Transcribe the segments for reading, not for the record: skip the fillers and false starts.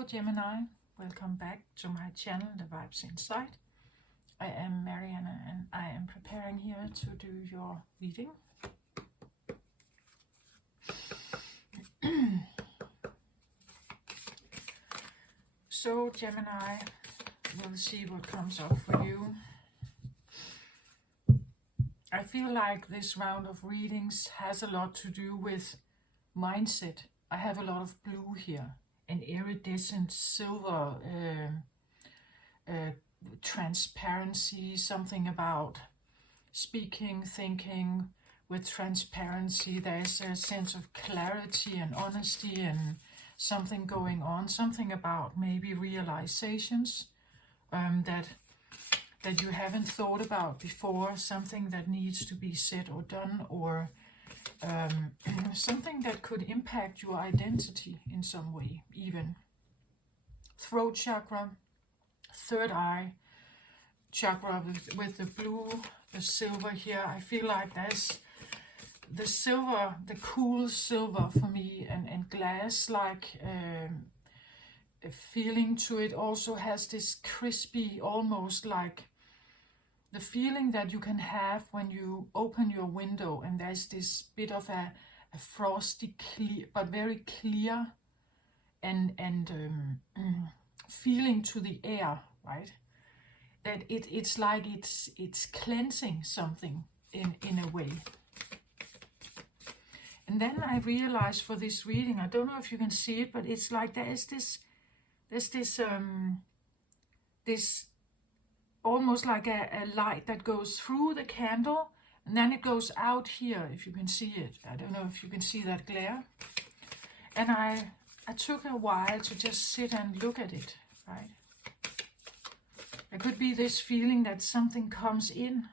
Hello Gemini, welcome back to my channel, The Vibes Inside. I am Mariana and I am preparing here to do your reading. So Gemini, we'll see what comes up for you. I feel like this round of readings has a lot to do with mindset. I have a lot of blue here, an iridescent silver, transparency, something about speaking, thinking with transparency. There's a sense of clarity and honesty and something going on, something about maybe realizations that you haven't thought about before, something that needs to be said or done, or something that could impact your identity in some way, even. Throat chakra, third eye chakra with the blue, the silver here. I feel like there's the silver, the cool silver for me, and glass like a feeling to it. Also has this crispy, almost like the feeling that you can have when you open your window and there's this bit of a frosty, clear, but very clear and feeling to the air, right? That it's like it's cleansing something in a way. And then I realized for this reading, I don't know if you can see it, but it's like there's this almost like a light that goes through the candle and then it goes out here, if you can see it. I don't know if you can see that glare. And I took a while to just sit and look at it, right? There could be this feeling that something comes in,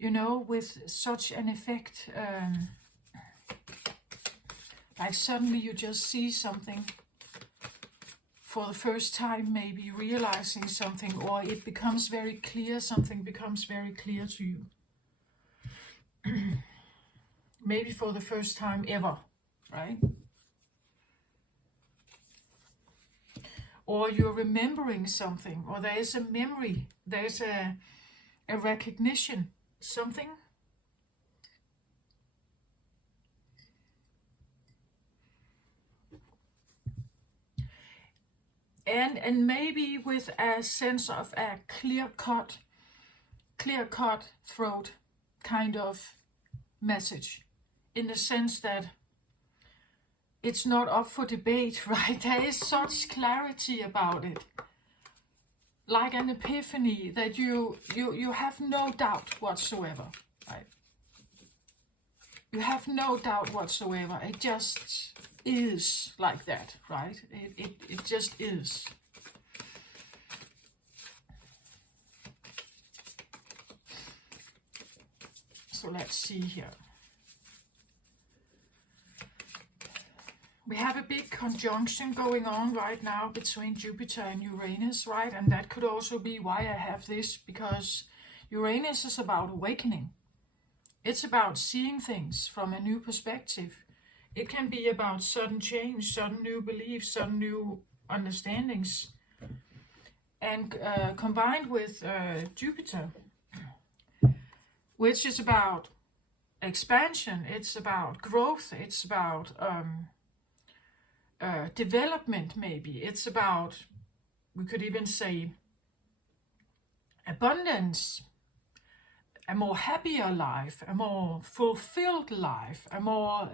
you know, with such an effect. Like suddenly you just see something for the first time, maybe realizing something, or it becomes very clear, something becomes very clear to you. Maybe for the first time ever, right? Or you're remembering something, or there is a memory, there's a recognition, something. And maybe with a sense of a clear-cut throat kind of message, in the sense that it's not up for debate, right? There is such clarity about it, like an epiphany that you have no doubt whatsoever, right? You have no doubt whatsoever. It just is like that, right? It just is. So let's see here. We have a big conjunction going on right now between Jupiter and Uranus, right? And that could also be why I have this, because Uranus is about awakening. It's about seeing things from a new perspective. It can be about sudden change, sudden new beliefs, sudden new understandings. And combined with Jupiter, which is about expansion, it's about growth, it's about development maybe. It's about, we could even say, abundance. A more happier life, a more fulfilled life, a more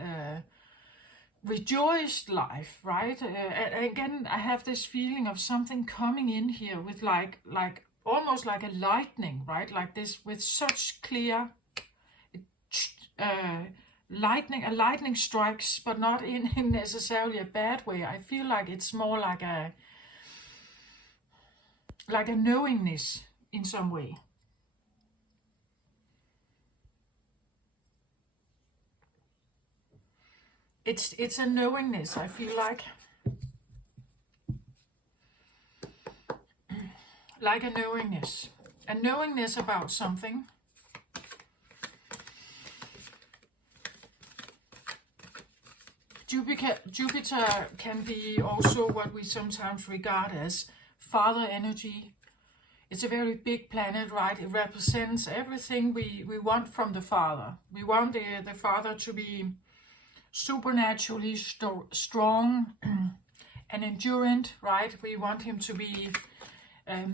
rejoiced life, right? Again, I have this feeling of something coming in here with like almost like a lightning, right? Like this, with such clear lightning. A lightning strikes, but not in necessarily a bad way. I feel like it's more like a knowingness in some way. It's a knowingness, I feel like a knowingness about something. Jupiter can be also what we sometimes regard as father energy. It's a very big planet, right? It represents everything we want from the father. We want the father to be supernaturally strong and endurant, right? We want him to be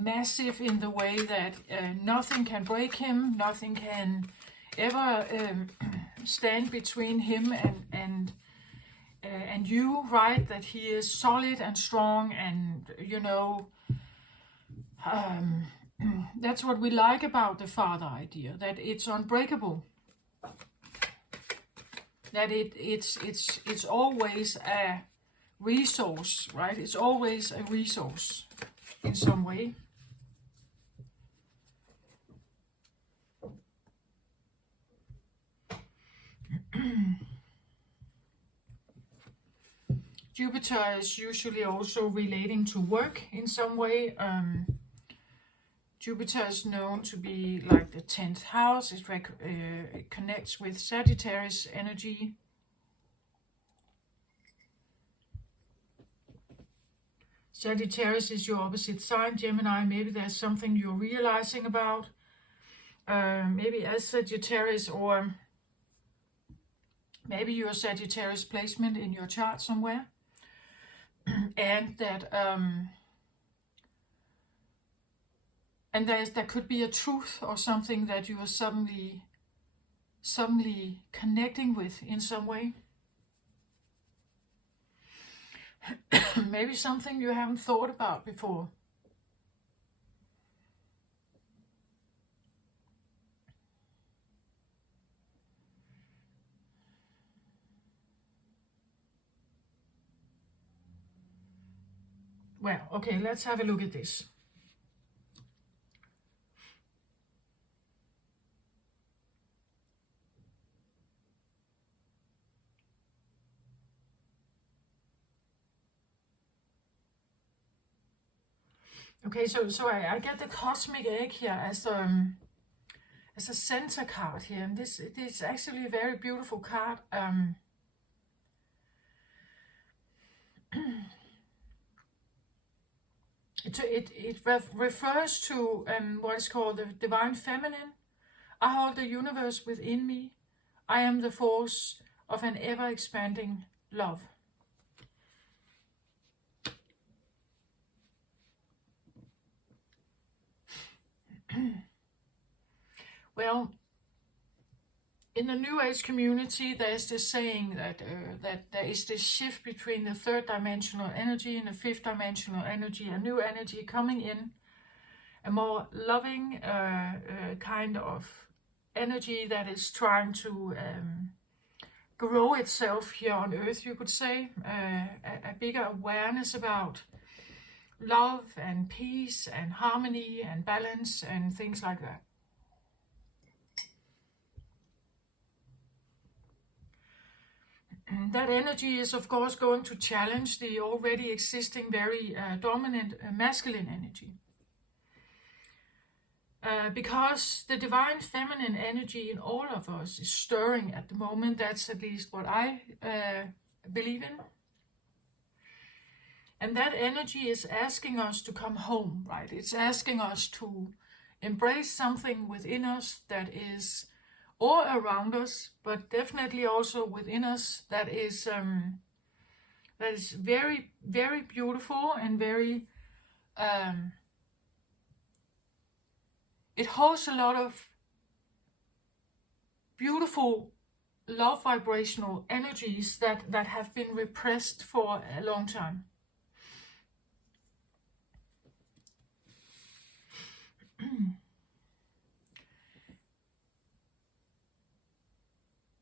massive in the way that nothing can break him, nothing can ever stand between him and you, right? That he is solid and strong, and you know, that's what we like about the father idea, that it's unbreakable, that it's always a resource, right? It's always a resource in some way. Jupiter is usually also relating to work in some way. Jupiter is known to be like the 10th house. It connects with Sagittarius energy. Sagittarius is your opposite sign, Gemini. Maybe there's something you're realizing about. Maybe as Sagittarius, or maybe your Sagittarius placement in your chart somewhere. And that there could be a truth or something that you are suddenly connecting with in some way. Maybe something you haven't thought about before. Well, okay, let's have a look at this. Okay, so I get the cosmic egg here as a center card here, and this is actually a very beautiful card. It refers to what is called the divine feminine. I hold the universe within me. I am the force of an ever-expanding love. Well, in the New Age community, there's this saying that there is this shift between the third dimensional energy and the fifth dimensional energy, a new energy coming in, a more loving kind of energy that is trying to grow itself here on Earth, you could say, a bigger awareness about love and peace and harmony and balance and things like that. That energy is, of course, going to challenge the already existing very dominant masculine energy. Because the divine feminine energy in all of us is stirring at the moment. That's at least what I believe in. And that energy is asking us to come home, right? It's asking us to embrace something within us that is all around us, but definitely also within us, that is very, very beautiful and very it holds a lot of beautiful love vibrational energies that have been repressed for a long time.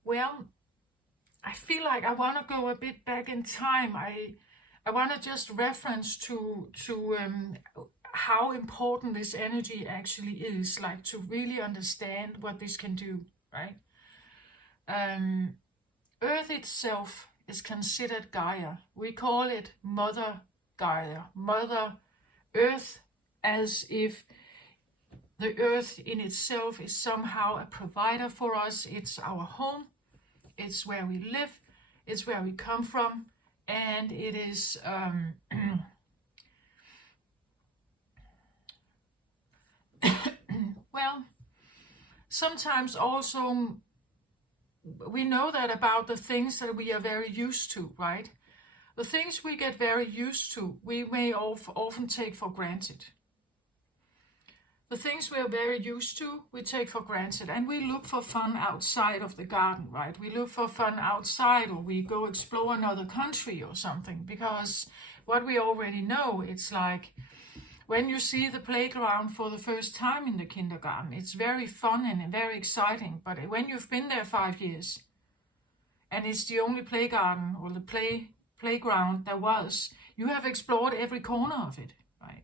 Well, I feel like I want to go a bit back in time. I want to just reference to how important this energy actually is, like to really understand what this can do, right? Earth itself is considered Gaia. We call it Mother Gaia, Mother Earth, as if the Earth in itself is somehow a provider for us. It's our home. It's where we live. It's where we come from, and it is well, sometimes also we know that about the things that we are very used to, right? The things we get very used to, we may often take for granted. The things we are very used to, we take for granted, and we look for fun outside of the garden, right? We look for fun outside, or we go explore another country or something, because what we already know, it's like when you see the playground for the first time in the kindergarten, it's very fun and very exciting, but when you've been there 5 years, and it's the only playground or the playground there was, you have explored every corner of it, right?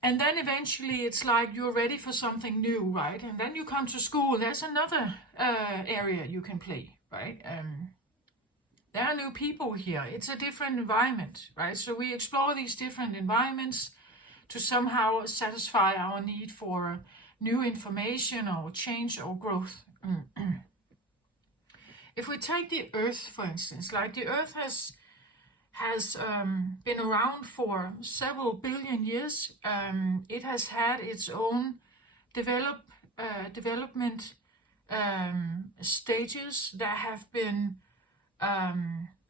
And then eventually it's like you're ready for something new, right? And then you come to school, there's another area you can play, right? There are new people here. It's a different environment, right? So we explore these different environments to somehow satisfy our need for new information or change or growth. If we take the Earth, for instance, like the Earth has been around for several billion years. It has had its own development stages. There have been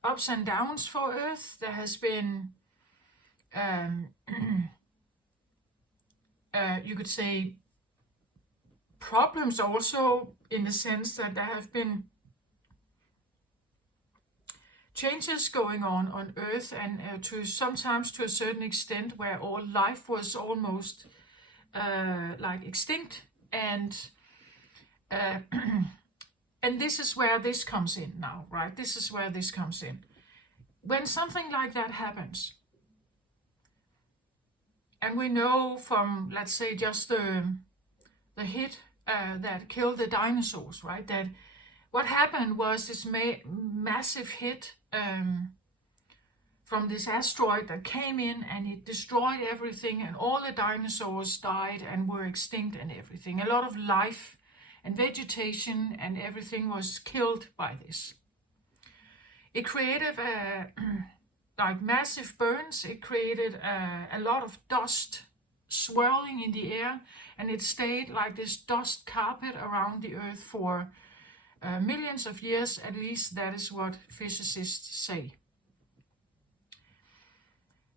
ups and downs for Earth. There has been, you could say, problems also, in the sense that there have been changes going on Earth, and sometimes to a certain extent where all life was almost like extinct, and and this is where this comes in now, right? This is where this comes in. When something like that happens, and we know from, let's say, just the hit that killed the dinosaurs, right? That what happened was this massive hit from this asteroid that came in, and it destroyed everything, and all the dinosaurs died and were extinct and everything. A lot of life and vegetation and everything was killed by this. It created like massive burns. It created a lot of dust swirling in the air, and it stayed like this dust carpet around the Earth for millions of years. At least that is what physicists say.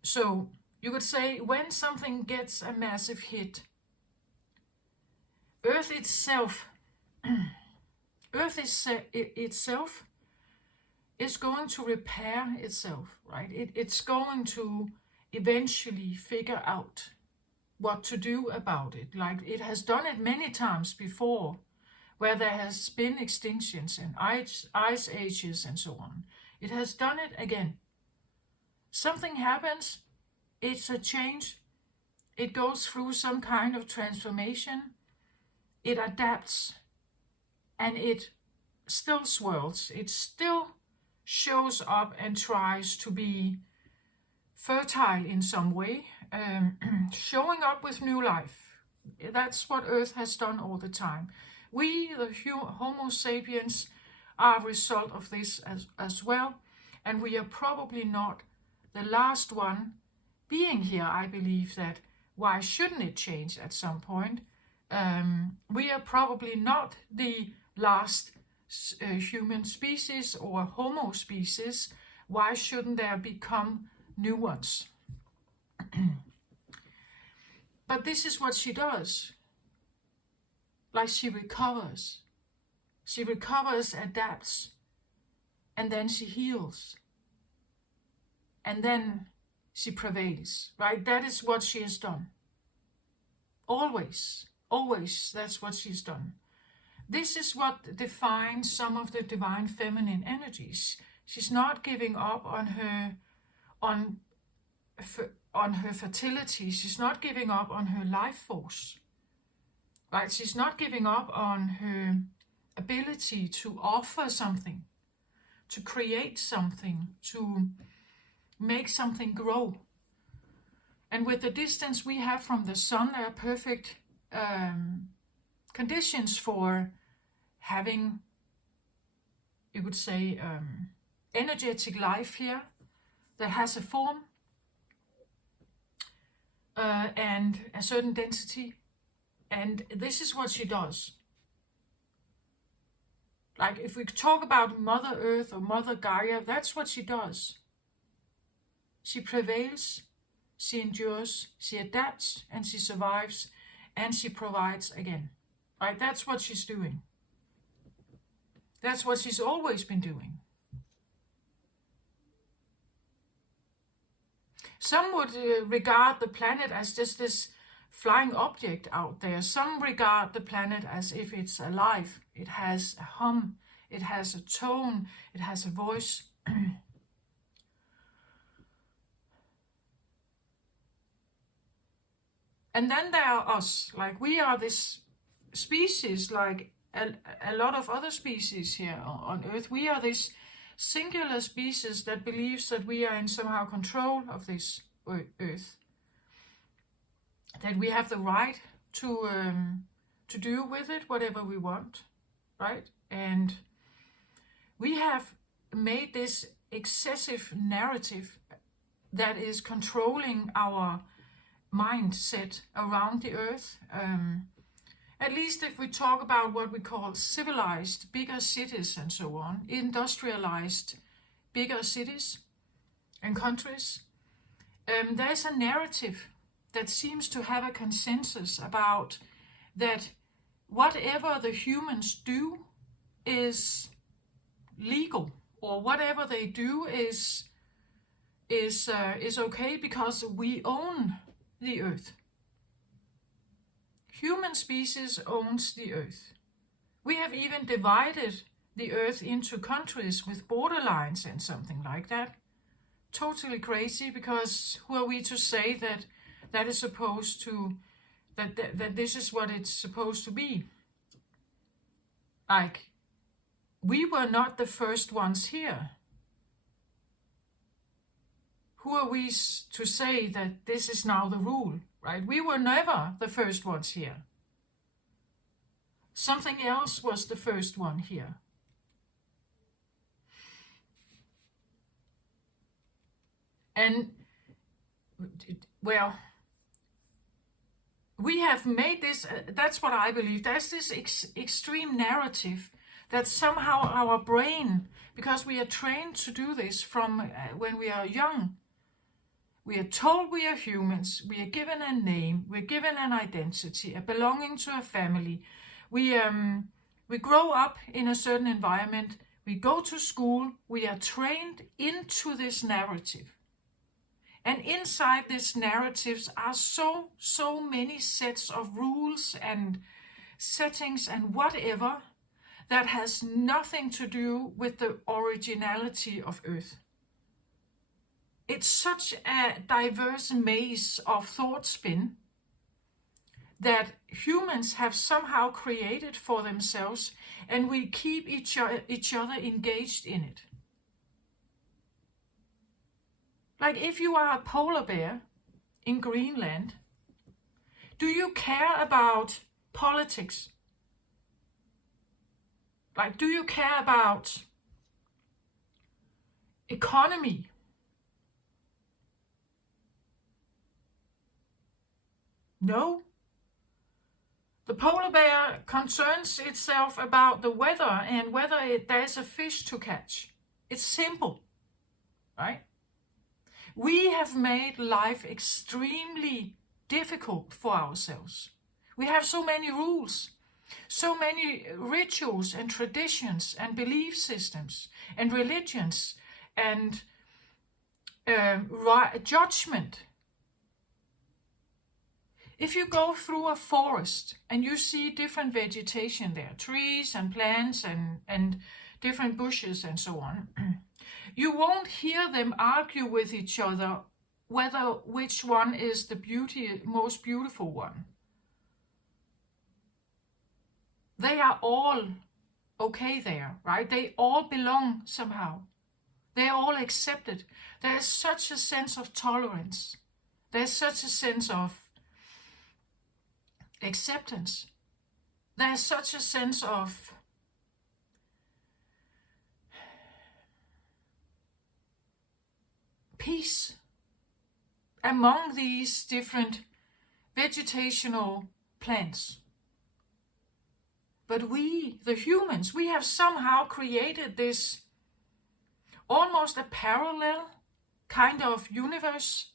So you could say when something gets a massive hit, Earth itself is going to repair itself, right? It's going to eventually figure out what to do about it. Like it has done it many times before, where there has been extinctions and ice ages and so on. It has done it again. Something happens, it's a change, it goes through some kind of transformation, it adapts, and it still swirls. It still shows up and tries to be fertile in some way, showing up with new life. That's what Earth has done all the time. We, the Homo sapiens, are a result of this as well, and we are probably not the last one being here. I believe that why shouldn't it change at some point? We are probably not the last human species or Homo species. Why shouldn't there become new ones? But this is what she does. Like she recovers, adapts, and then she heals. And then she prevails, right? That is what she has done. Always, that's what she's done. This is what defines some of the divine feminine energies. She's not giving up on her fertility. She's not giving up on her life force. Right? She's not giving up on her ability to offer something, to create something, to make something grow. And with the distance we have from the sun, there are perfect conditions for having you could say, energetic life here that has a form and a certain density. And this is what she does. Like if we talk about Mother Earth or Mother Gaia, that's what she does. She prevails, she endures, she adapts, and she survives, and she provides again. Right? That's what she's doing. That's what she's always been doing. Some would regard the planet as just this flying object out there. Some regard the planet as if it's alive. It has a hum, it has a tone, it has a voice. And then there are us, like we are this species, like a lot of other species here on Earth. We are this singular species that believes that we are in somehow control of this Earth. That we have the right to do with it whatever we want, right? And we have made this excessive narrative that is controlling our mindset around the Earth. At least if we talk about what we call civilized, bigger cities and so on, industrialized, bigger cities and countries, there's a narrative that seems to have a consensus about that whatever the humans do is legal, or whatever they do is okay because we own the Earth. Human species owns the Earth. We have even divided the Earth into countries with borderlines and something like that. Totally crazy, because who are we to say that that is supposed to, that this is what it's supposed to be? Like, we were not the first ones here. Who are we to say that this is now the rule, right? We were never the first ones here. Something else was the first one here. And, well, we have made this, that's what I believe, there's this extreme narrative that somehow our brain, because we are trained to do this from when we are young, we are told we are humans, we are given a name, we're given an identity, a belonging to a family. We grow up in a certain environment, we go to school, we are trained into this narrative. And inside these narratives are so many sets of rules and settings and whatever that has nothing to do with the originality of Earth. It's such a diverse maze of thought spin that humans have somehow created for themselves, and we keep each other engaged in it. Like if you are a polar bear in Greenland, do you care about politics? Like, do you care about economy? No. The polar bear concerns itself about the weather and whether there's a fish to catch. It's simple, right? We have made life extremely difficult for ourselves. We have so many rules, so many rituals and traditions and belief systems and religions and judgment. If you go through a forest and you see different vegetation there, trees and plants and different bushes and so on, you won't hear them argue with each other whether which one is the most beautiful one. They are all okay there, right? They all belong somehow. They are all accepted. There is such a sense of tolerance. There's such a sense of acceptance. There's such a sense of peace among these different vegetational plants. But we, the humans, we have somehow created this almost a parallel kind of universe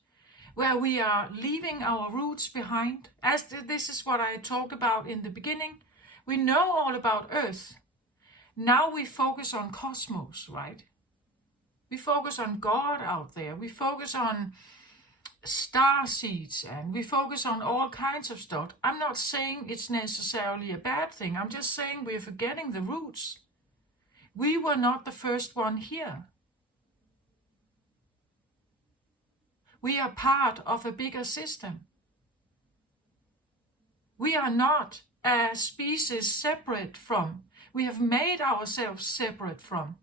where we are leaving our roots behind. As this is what I talked about in the beginning. We know all about Earth. Now we focus on cosmos, right? We focus on God out there. We focus on star seeds and we focus on all kinds of stuff. I'm not saying it's necessarily a bad thing. I'm just saying we're forgetting the roots. We were not the first one here. We are part of a bigger system. We are not a species separate from. We have made ourselves separate from.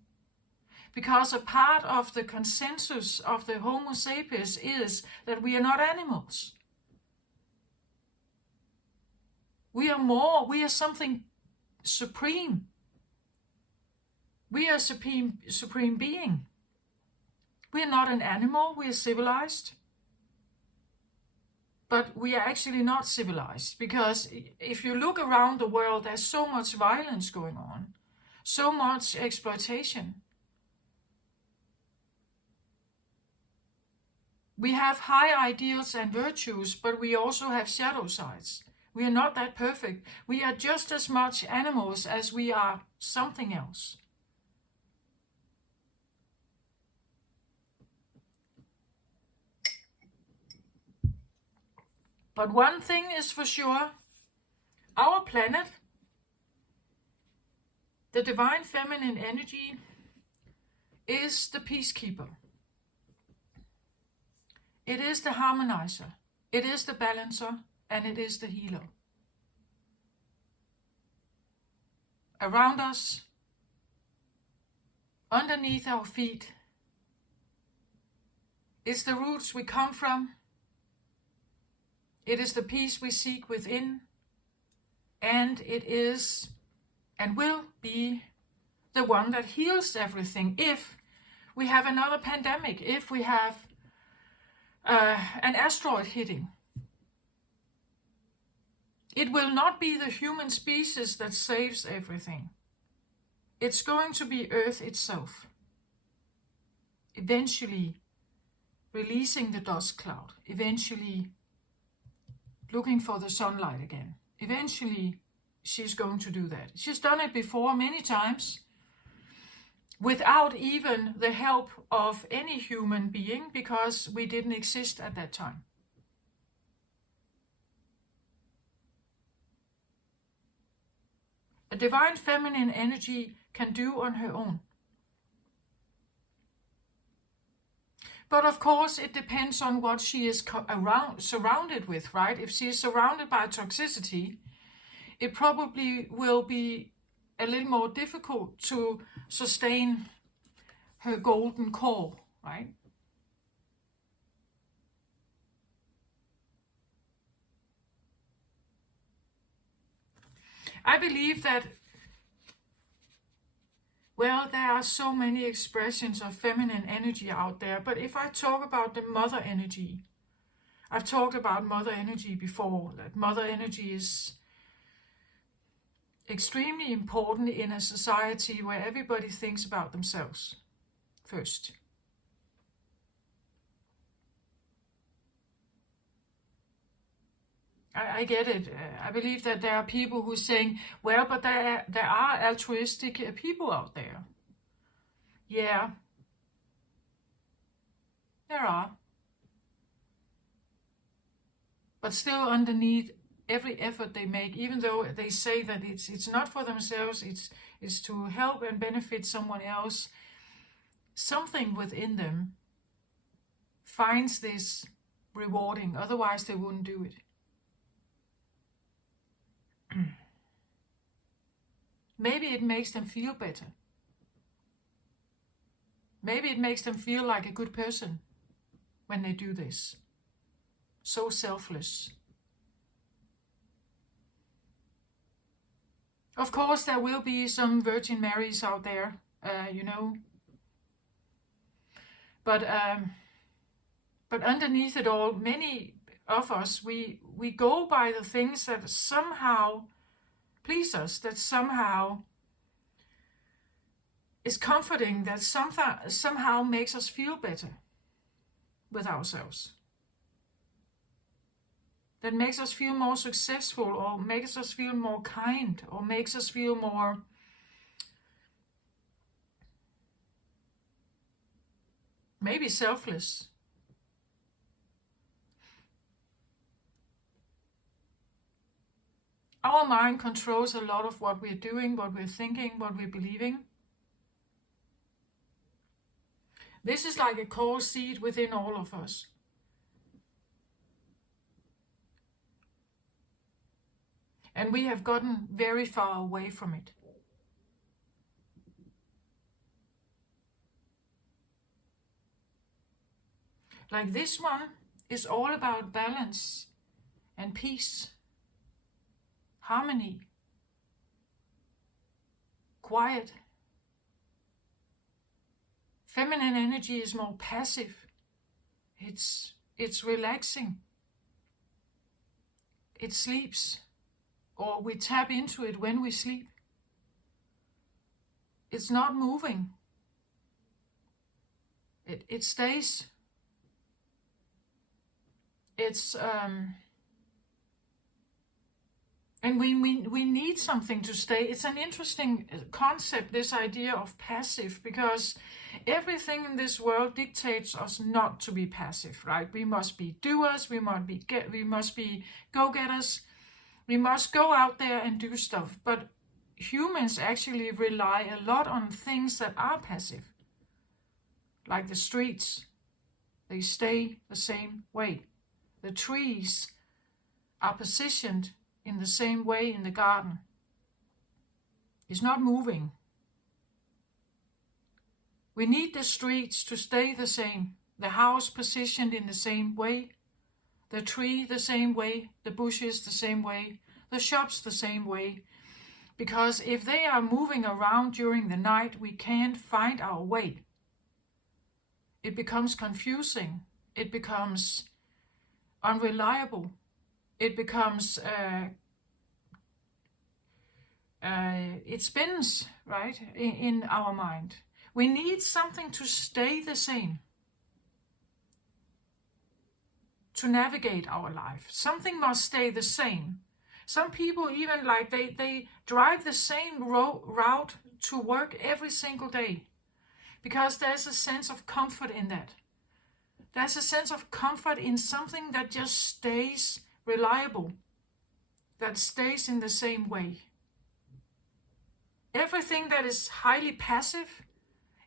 Because a part of the consensus of the Homo sapiens is that we are not animals. We are more, we are something supreme. We are supreme being. We are not an animal, we are civilized. But we are actually not civilized, because if you look around the world, there's so much violence going on, so much exploitation. We have high ideals and virtues, but we also have shadow sides. We are not that perfect. We are just as much animals as we are something else. But one thing is for sure, our planet, the divine feminine energy, is the peacekeeper. It is the harmonizer, it is the balancer, and it is the healer. Around us, underneath our feet, it's the roots we come from. It is the peace we seek within, and it is and will be the one that heals everything. If we have another pandemic, if we have an asteroid hitting, it will not be the human species that saves everything. It's going to be Earth itself, eventually releasing the dust cloud, eventually looking for the sunlight again. Eventually, she's going to do that. She's done it before many times without even the help of any human being, because we didn't exist at that time. A divine feminine energy can do on her own. But of course, it depends on what she is surrounded with, right? If she is surrounded by toxicity, it probably will be a little more difficult to sustain her golden core, right? I believe that, well, there are so many expressions of feminine energy out there, but if I talk about the mother energy, I've talked about mother energy before, that mother energy is extremely important in a society where everybody thinks about themselves first. I get it. I believe that there are people who are saying, well, but there are altruistic people out there. Yeah, there are. But still underneath every effort they make, even though they say that it's not for themselves, it's to help and benefit someone else, something within them finds this rewarding, otherwise they wouldn't do it. Maybe it makes them feel better. Maybe it makes them feel like a good person when they do this. So selfless. Of course, there will be some Virgin Marys out there, you know. But But underneath it all, many of us, we go by the things that somehow please us, that somehow is comforting, that somehow makes us feel better with ourselves. That makes us feel more successful, or makes us feel more kind, or makes us feel more maybe selfless. Our mind controls a lot of what we're doing, what we're thinking, what we're believing. This is like a core seed within all of us. And we have gotten very far away from it. Like this one is all about balance and peace, harmony, quiet. Feminine energy is more passive. It's relaxing. It sleeps, or we tap into it when we sleep. It's not moving. It stays. It's and we need something to stay. It's an interesting concept, this idea of passive, because everything in this world dictates us not to be passive, right? We must be doers, we must be go-getters, we must go out there and do stuff. But humans actually rely a lot on things that are passive, like the streets. They stay the same way. The trees are positioned in the same way in the garden. It's not moving. We need the streets to stay the same. The house positioned in the same way. The tree the same way. The bushes the same way. The shops the same way. Because if they are moving around during the night, we can't find our way. It becomes confusing. It becomes unreliable. It becomes, it spins, right, in our mind. We need something to stay the same, to navigate our life. Something must stay the same. Some people even like they drive the same route to work every single day, because there's a sense of comfort in that. There's a sense of comfort in something that just stays reliable, that stays in the same way. Everything that is highly passive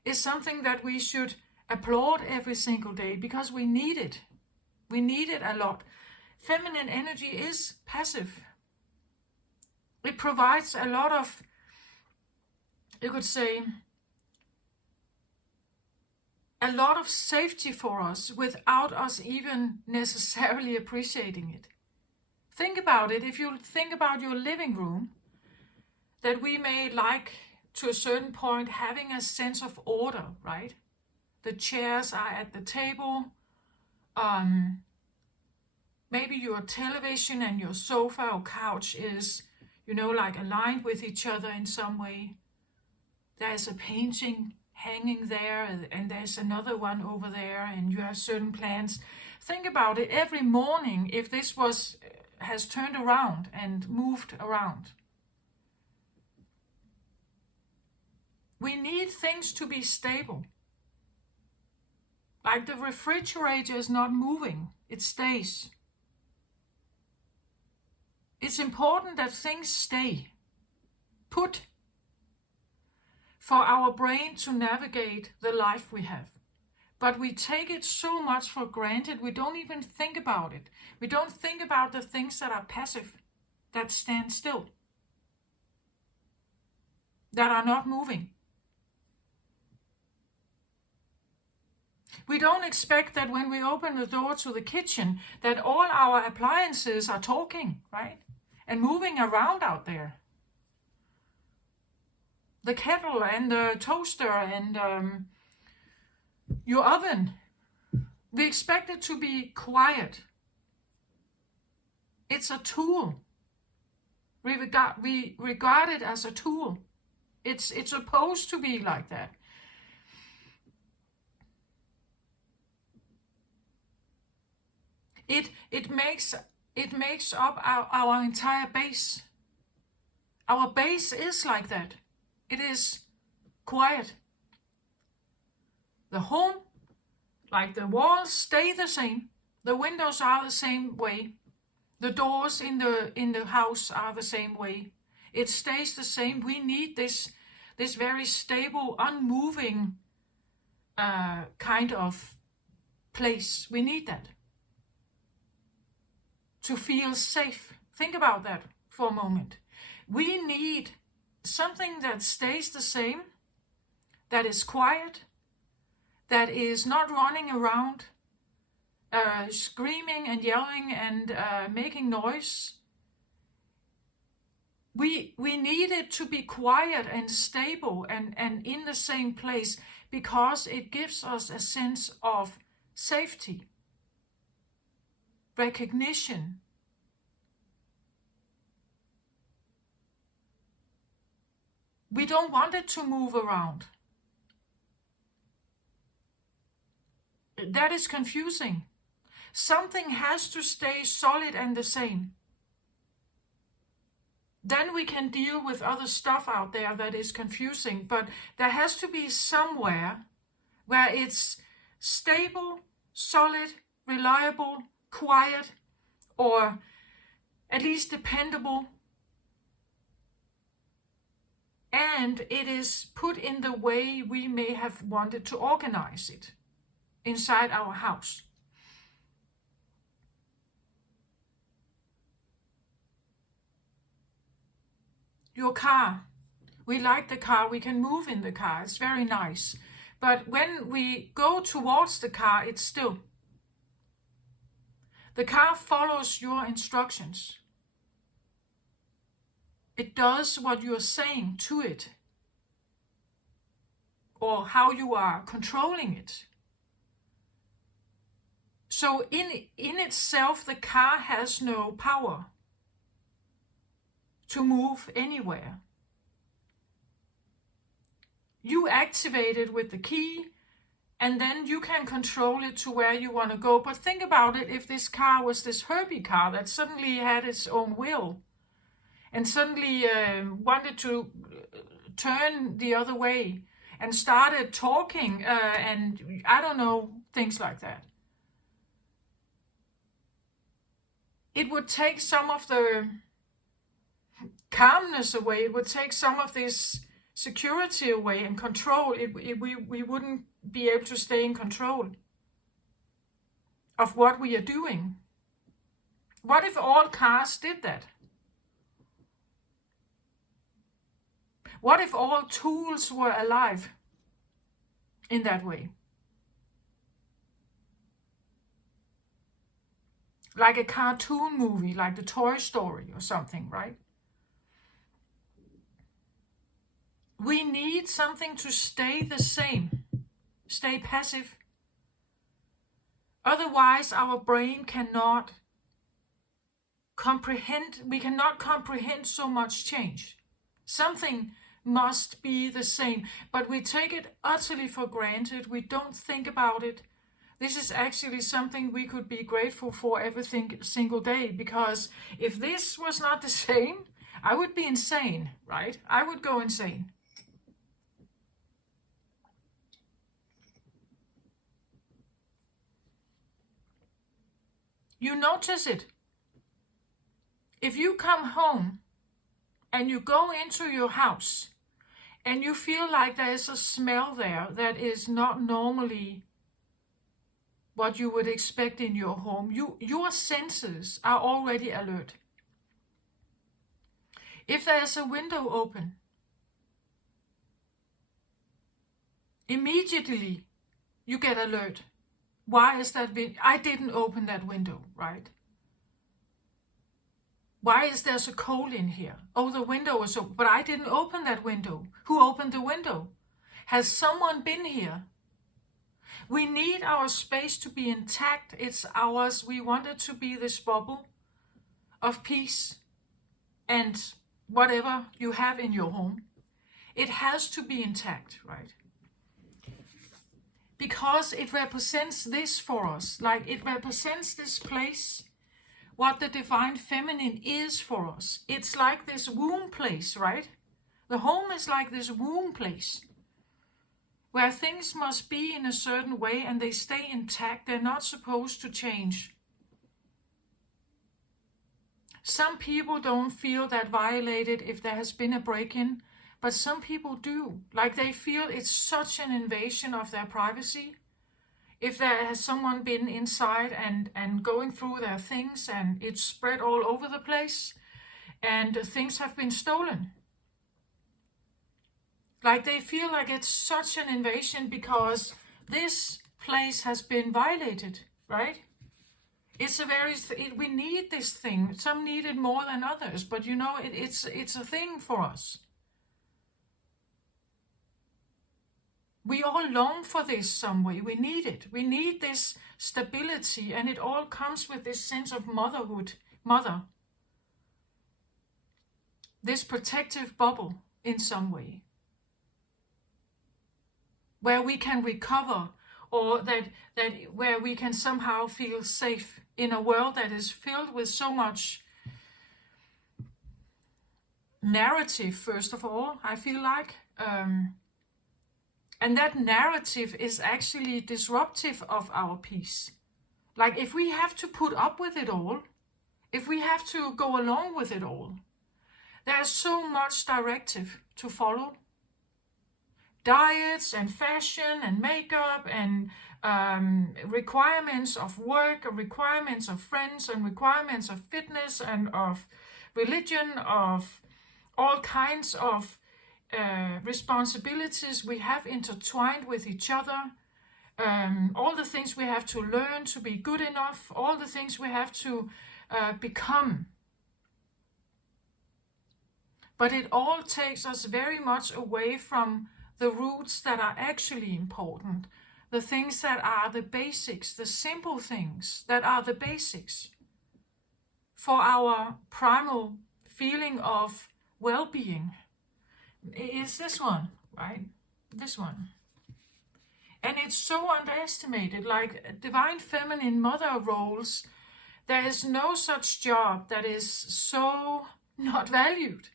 is something that we should applaud every single day, because we need it. We need it a lot. Feminine energy is passive. It provides a lot of, you could say, a lot of safety for us without us even necessarily appreciating it. Think about it. If you think about your living room, that we may like to a certain point having a sense of order, right? The chairs are at the table. Maybe your television and your sofa or couch is, like aligned with each other in some way. There's a painting hanging there, and there's another one over there, and you have certain plans. Think about it every morning, if this has turned around and moved around. We need things to be stable. Like the refrigerator is not moving, it stays. It's important that things stay put for our brain to navigate the life we have. But we take it so much for granted, we don't even think about it. We don't think about the things that are passive, that stand still, that are not moving. We don't expect that when we open the door to the kitchen that all our appliances are talking, right? And moving around out there. The kettle and the toaster and your oven We expect it to be quiet. It's a tool. We regard it as a tool. It's supposed to be like that. It makes up our entire base. Our base is like that. It is quiet. The home, like the walls, stay the same. The windows are the same way. The doors in the house are the same way. It stays the same. We need this very stable, unmoving kind of place. We need that to feel safe. Think about that for a moment. We need something that stays the same, that is quiet, that is not running around screaming and yelling and making noise. We need it to be quiet and stable and in the same place, because it gives us a sense of safety, recognition. We don't want it to move around. That is confusing. Something has to stay solid and the same. Then we can deal with other stuff out there that is confusing, but there has to be somewhere where it's stable, solid, reliable, quiet, or at least dependable. And it is put in the way we may have wanted to organize it inside our house. Your car. We like the car. We can move in the car. It's very nice. But when we go towards the car, it's still. The car follows your instructions. It does what you're saying to it, or how you are controlling it. So in itself, the car has no power to move anywhere. You activate it with the key, and then you can control it to where you want to go. But think about it, if this car was this Herbie car that suddenly had its own will, and suddenly wanted to turn the other way, and started talking, and I don't know, things like that. It would take some of the calmness away. It would take some of this security away and control. We wouldn't be able to stay in control of what we are doing. What if all cars did that? What if all tools were alive in that way? Like a cartoon movie, like the Toy Story or something, right? We need something to stay the same, stay passive. Otherwise, our brain cannot comprehend, we cannot comprehend so much change. Something must be the same, but we take it utterly for granted. We don't think about it. This is actually something we could be grateful for every single day, because if this was not the same, I would be insane, right? I would go insane. You notice it. If you come home and you go into your house and you feel like there is a smell there that is not normally what you would expect in your home, your senses are already alert. If there is a window open, immediately you get alert. Why is that? I didn't open that window, right? Why is there so cold in here? Oh, the window is open, but I didn't open that window. Who opened the window? Has someone been here? We need our space to be intact. It's ours. We want it to be this bubble of peace and whatever you have in your home. It has to be intact, right? Because it represents this for us. Like, it represents this place, what the divine feminine is for us. It's like this womb place, right? The home is like this womb place where things must be in a certain way and they stay intact. They're not supposed to change. Some people don't feel that violated if there has been a break-in, but some people do. Like, they feel it's such an invasion of their privacy. If there has someone been inside and going through their things and it's spread all over the place and things have been stolen. Like, they feel like it's such an invasion because this place has been violated, right? It's we need this thing. Some need it more than others, but you know, it's a thing for us. We all long for this some way. We need it. We need this stability, and it all comes with this sense of motherhood, mother. This protective bubble in some way, where we can recover, or that where we can somehow feel safe in a world that is filled with so much narrative, first of all, I feel like. And that narrative is actually disruptive of our peace. Like, if we have to put up with it all, if we have to go along with it all, there's so much directive to follow. Diets and fashion and makeup and requirements of work, requirements of friends, and requirements of fitness and of religion, of all kinds of responsibilities we have intertwined with each other, all the things we have to learn to be good enough, all the things we have to become. But it all takes us very much away from the roots that are actually important, the things that are the basics, the simple things that are the basics for our primal feeling of well-being. Is this one, right? This one. And it's so underestimated, like divine feminine mother roles. There is no such job that is so not valued.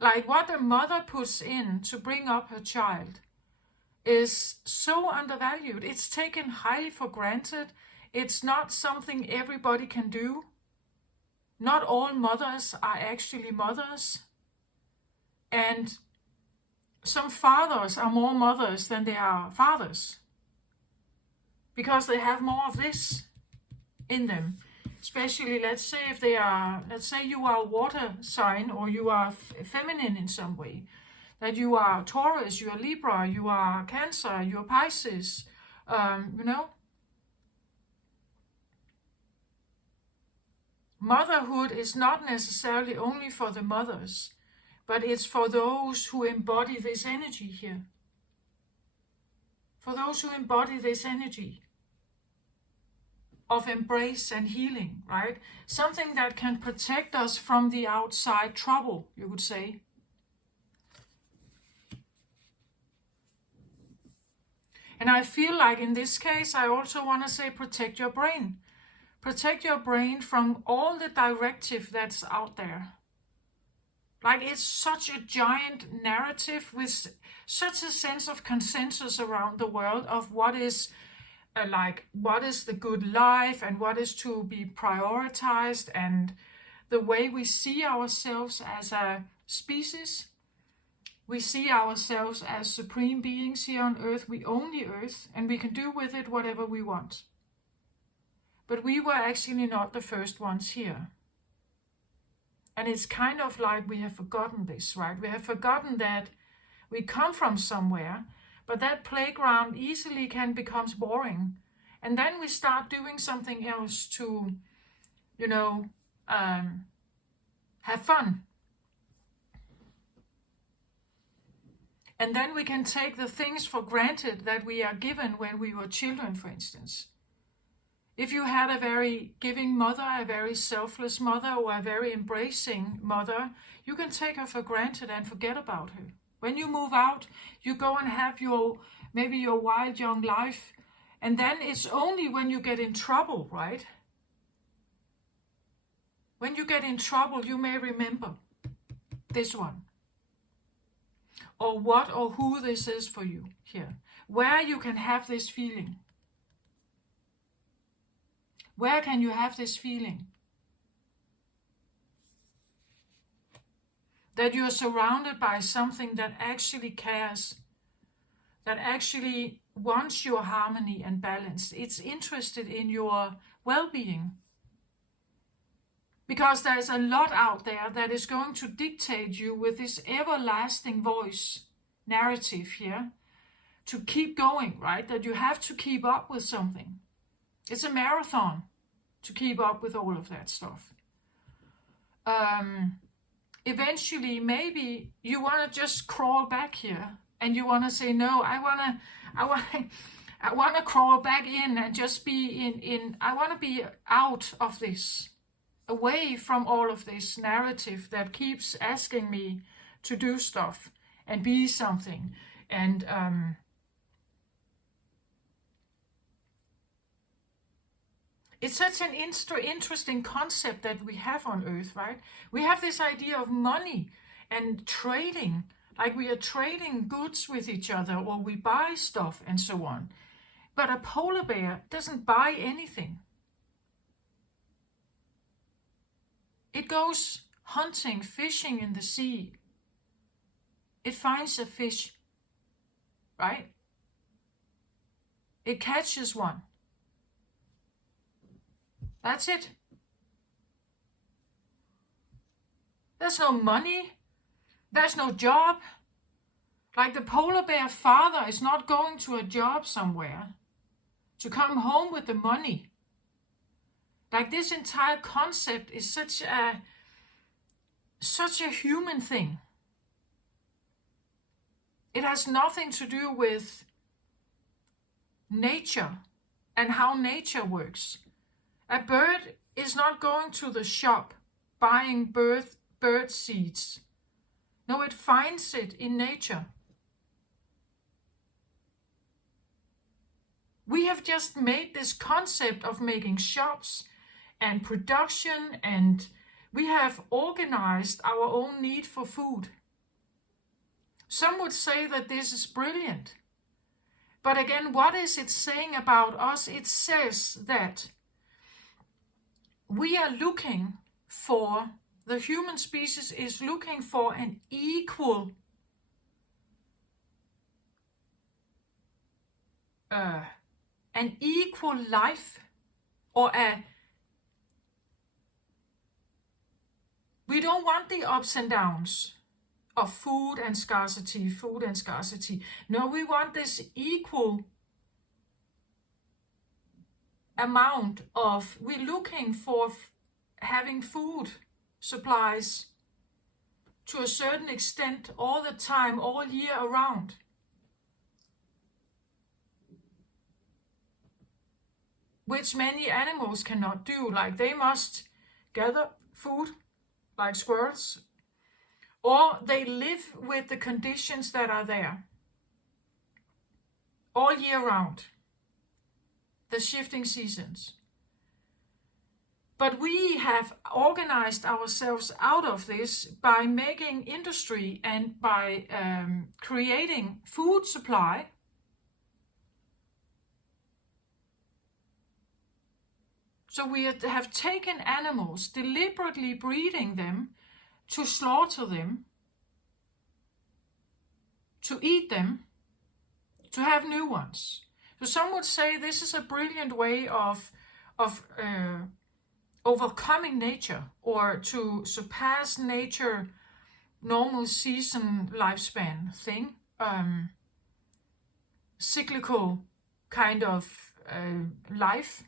Like, what a mother puts in to bring up her child is so undervalued. It's taken highly for granted. It's not something everybody can do. Not all mothers are actually mothers. And some fathers are more mothers than they are fathers, because they have more of this in them. Especially, let's say you are a water sign, or you are feminine in some way. That you are Taurus, you are Libra, you are Cancer, you are Pisces, you know. Motherhood is not necessarily only for the mothers, but it's for those who embody this energy here. For those who embody this energy of embrace and healing, right? Something that can protect us from the outside trouble, you would say. And I feel like in this case, I also want to say protect your brain. Protect your brain from all the directive that's out there. Like, it's such a giant narrative with such a sense of consensus around the world of what is what is the good life and what is to be prioritized, and the way we see ourselves as a species. We see ourselves as supreme beings here on earth. We own the earth and we can do with it whatever we want. But we were actually not the first ones here. And it's kind of like we have forgotten this, right? We have forgotten that we come from somewhere, but that playground easily can become boring. And then we start doing something else to, you know, have fun. And then we can take the things for granted that we are given when we were children, for instance. If you had a very giving mother, a very selfless mother, or a very embracing mother, you can take her for granted and forget about her. When you move out, you go and have maybe your wild young life, and then it's only when you get in trouble, right? When you get in trouble, you may remember this one, or what or who this is for you here, where you can have this feeling. Where can you have this feeling? That you are surrounded by something that actually cares, that actually wants your harmony and balance. It's interested in your well-being. Because there's a lot out there that is going to dictate you with this everlasting voice narrative here to keep going, right? That you have to keep up with something. It's a marathon to keep up with all of that stuff. Eventually, maybe you want to just crawl back here and you want to say, no, I want to crawl back in and just be I want to be out of this, away from all of this narrative that keeps asking me to do stuff and be something. And it's such an interesting concept that we have on Earth, right? We have this idea of money and trading, like we are trading goods with each other, or we buy stuff and so on. But a polar bear doesn't buy anything. It goes hunting, fishing in the sea. It finds a fish, right? It catches one. That's it. There's no money. There's no job. Like the polar bear father is not going to a job somewhere to come home with the money. Like this entire concept is such a human thing. It has nothing to do with nature and how nature works. A bird is not going to the shop buying bird seeds. No, it finds it in nature. We have just made this concept of making shops and production, and we have organized our own need for food. Some would say that this is brilliant. But again, what is it saying about us? It says that we are looking for, the human species is looking for an equal life, or we don't want the ups and downs of food and scarcity. No, we want this equal amount of, we're looking for having food supplies to a certain extent all the time, all year around. Which many animals cannot do. Like they must gather food like squirrels, or they live with the conditions that are there all year round, the shifting seasons. But we have organized ourselves out of this by making industry and by creating food supply. So we have taken animals, deliberately breeding them, to slaughter them, to eat them, to have new ones. So some would say this is a brilliant way of overcoming nature, or to surpass nature normal season lifespan thing, cyclical kind of life.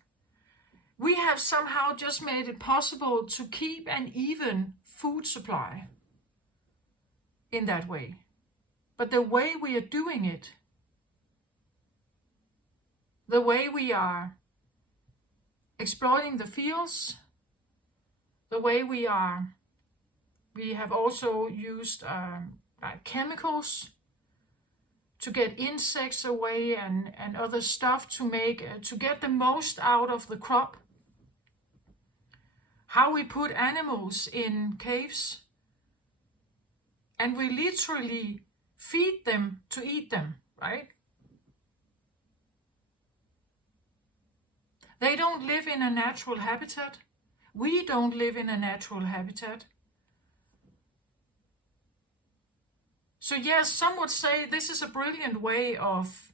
We have somehow just made it possible to keep an even food supply in that way. but the way we are doing it, the way we are exploiting the fields, the way we have also used like chemicals to get insects away and other stuff to get the most out of the crop. How we put animals in caves and we literally feed them to eat them, right? They don't live in a natural habitat. We don't live in a natural habitat. So yes, some would say this is a brilliant way of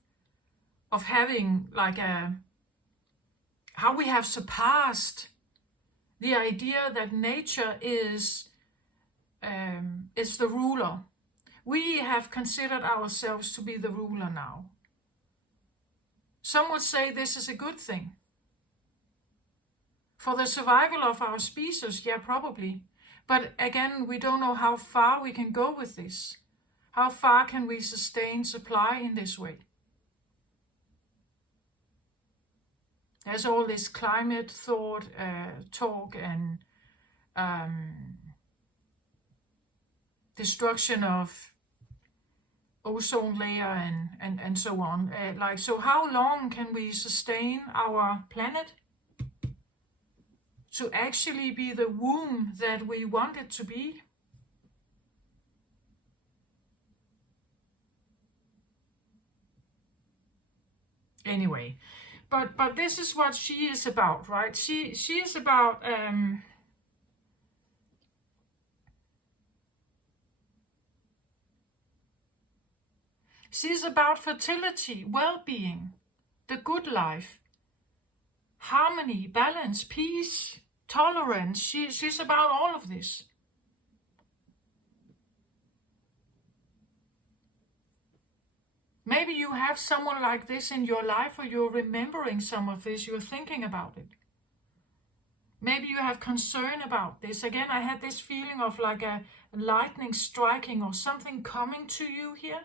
having like how we have surpassed the idea that nature is the ruler. We have considered ourselves to be the ruler now. Some would say this is a good thing. For the survival of our species, yeah, probably. But again, we don't know how far we can go with this. How far can we sustain supply in this way? There's all this climate talk and destruction of ozone layer and so on. So how long can we sustain our planet to actually be the womb that we want it to be? Anyway, but this is what she is about, right? She is about she's about fertility, well-being, the good life, harmony, balance, peace, tolerance. She's about all of this. Maybe you have someone like this in your life, or you're remembering some of this, you're thinking about it. Maybe you have concern about this. Again, I had this feeling of like a lightning striking or something coming to you here,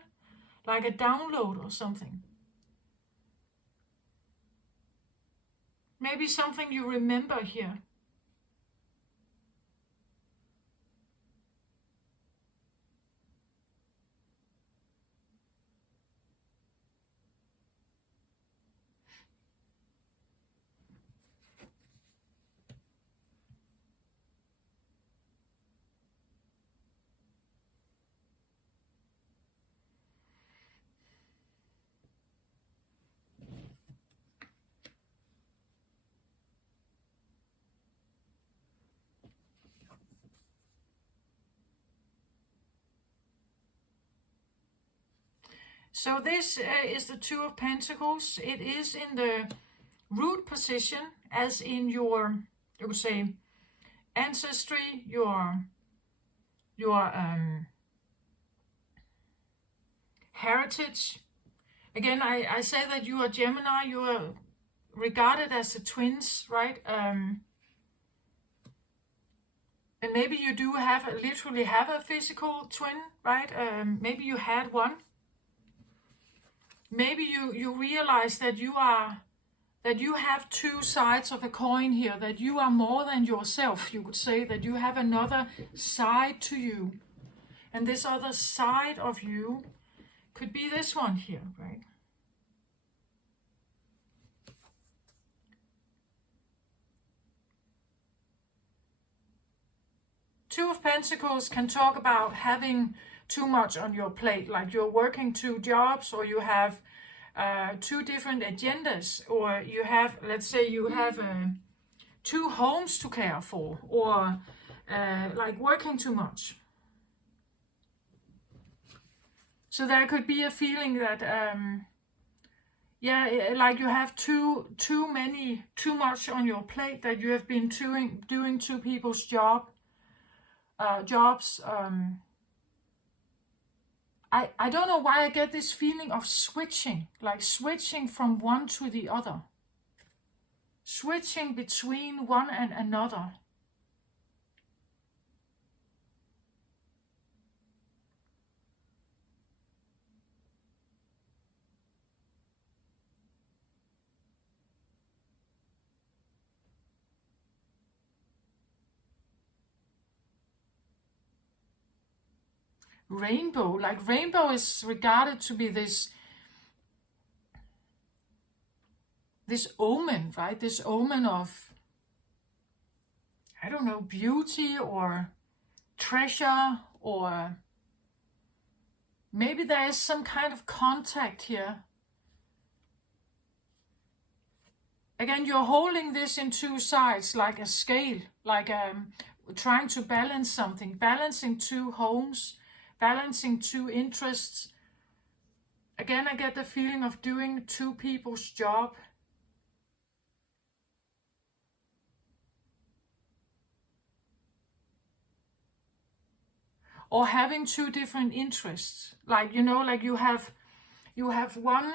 like a download or something. Maybe something you remember here. So this is the Two of Pentacles. It is in the root position, as in your, you would say, ancestry, your heritage. Again, I say that you are Gemini. You are regarded as the twins, right? And maybe you do literally have a physical twin, right? Maybe you had one. Maybe you realize that you have two sides of a coin here, that you are more than yourself. You could say that you have another side to you. And this other side of you could be this one here, right? Two of Pentacles can talk about having too much on your plate, like you're working 2 jobs, or you have 2 different agendas, or you have, let's say you have 2 homes to care for, or like working too much. So there could be a feeling that like you have too much on your plate, that you have been doing 2 people's jobs. I don't know why I get this feeling of switching, like switching from one to the other. Switching between one and another. rainbow. Like rainbow is regarded to be this omen, right? This omen of, I don't know, beauty or treasure, or maybe there is some kind of contact here. Again, you're holding this in two sides, like a scale, like trying to balance something, balancing two homes, balancing two interests. Again, I get the feeling of doing two people's job. Or having two different interests. Like, you know, like you have one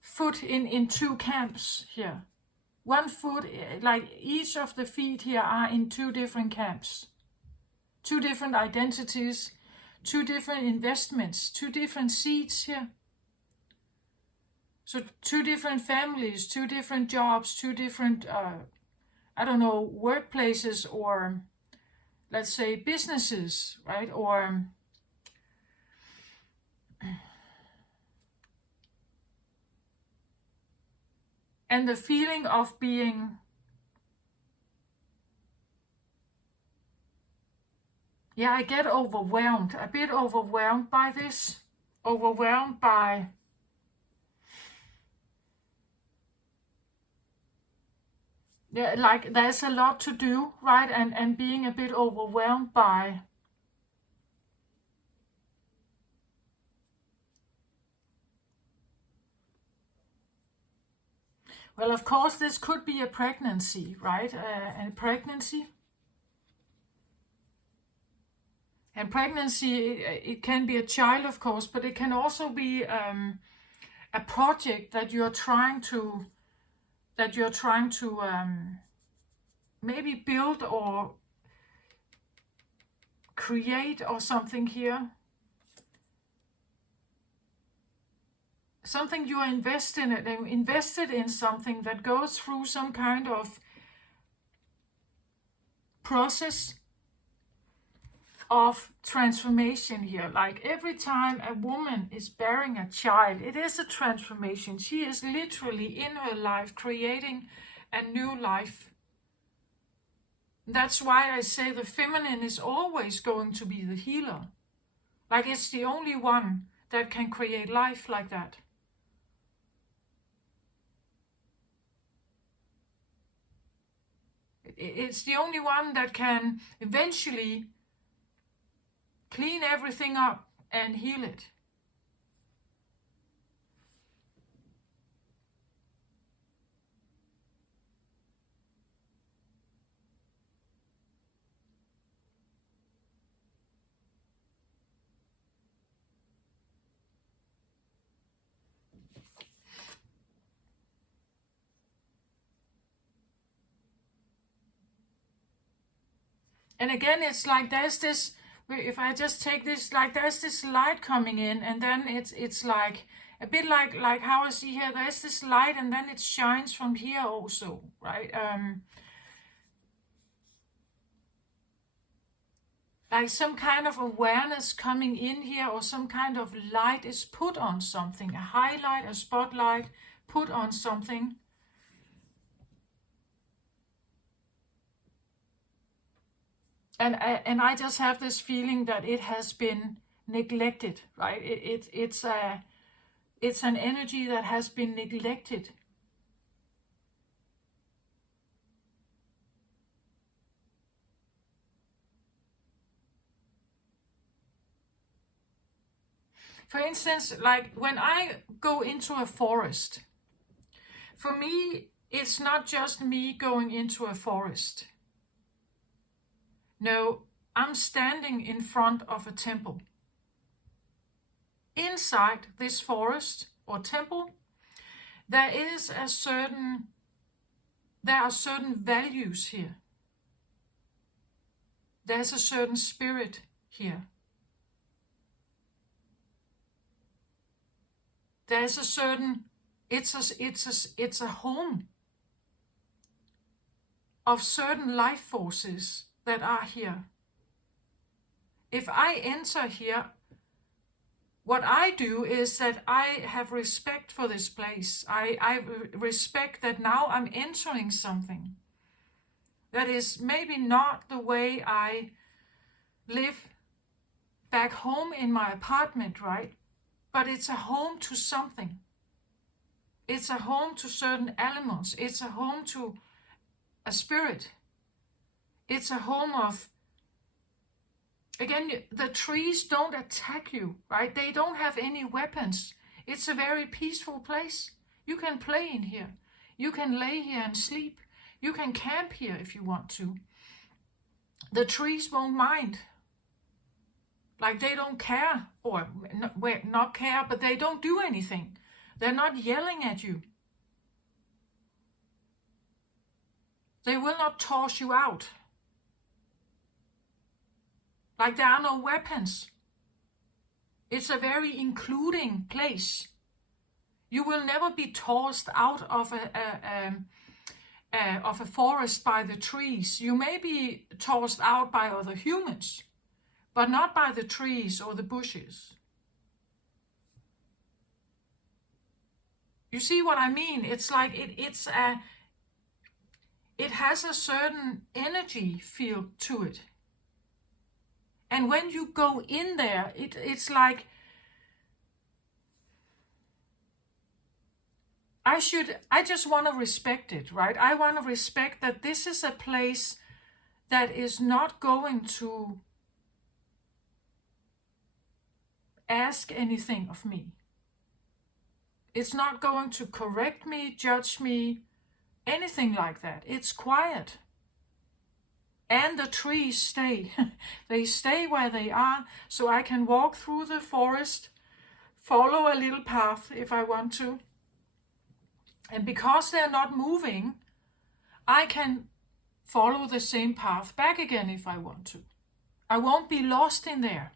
foot in two camps here. One foot, like each of the feet here are in two different camps. Two different identities, two different investments, two different seats here. So two different families, two different jobs, two different, I don't know, workplaces, or let's say businesses, right? Or and the feeling of being, yeah, I get overwhelmed, a bit overwhelmed by this, overwhelmed by, yeah, like there's a lot to do, right? And being a bit overwhelmed by, well, of course, this could be a pregnancy, right? And pregnancy. And pregnancy, it can be a child, of course, but it can also be a project that you're trying to maybe build or create or something here. Something you are invested in something that goes through some kind of process of transformation here. Like every time a woman is bearing a child, it is a transformation. She is literally in her life creating a new life. That's why I say the feminine is always going to be the healer. Like it's the only one that can create life like that. It's the only one that can eventually clean everything up and heal it. And again, it's like there's this, if I just take this, like there's this light coming in, and then it's like a bit like how I see here, there's this light, and then it shines from here also, right? Like some kind of awareness coming in here, or some kind of light is put on something, a highlight, a spotlight put on something. And I just have this feeling that it has been neglected, right? It's an energy that has been neglected. For instance, like when I go into a forest, for me, it's not just me going into a forest. No, I'm standing in front of a temple. Inside this forest or temple, there are certain values here. There's a certain spirit here. There's a certain, it's a home of certain life forces that are here. if I enter here, what I do is that I have respect for this place. I respect that now I'm entering something that is maybe not the way I live back home in my apartment, right? But it's a home to something. It's a home to certain elements. It's a home to a spirit. It's a home of, again, the trees don't attack you, right? They don't have any weapons. It's a very peaceful place. You can play in here. You can lay here and sleep. You can camp here if you want to. The trees won't mind. Like they don't care, or not care, but they don't do anything. They're not yelling at you. They will not toss you out. Like there are no weapons. It's a very including place. You will never be tossed out of a forest by the trees. You may be tossed out by other humans, but not by the trees or the bushes. You see what I mean? It's like it has a certain energy feel to it. And when you go in there, it's like I just want to respect it, right? I want to respect that this is a place that is not going to ask anything of me. It's not going to correct me, judge me, anything like that. It's quiet. And the trees stay. They stay where they are, so I can walk through the forest, follow a little path if I want to. And because they're not moving, I can follow the same path back again if I want to. I won't be lost in there.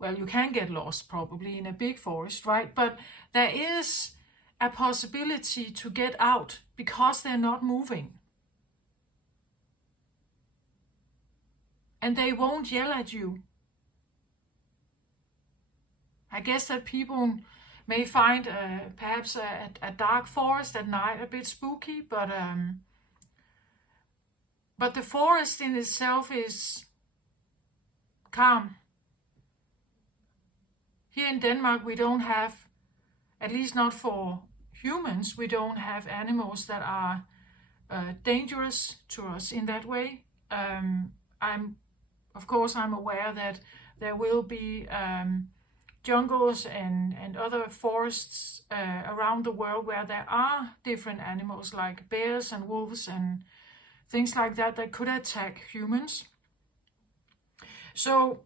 Well, you can get lost probably in a big forest, right? But there is a possibility to get out because they're not moving. And they won't yell at you. I guess that people may find perhaps a dark forest at night a bit spooky, but the forest in itself is calm. Here in Denmark, we don't have, at least not for humans, we don't have animals that are dangerous to us in that way. Of course, I'm aware that there will be jungles and other forests around the world where there are different animals like bears and wolves and things like that that could attack humans. So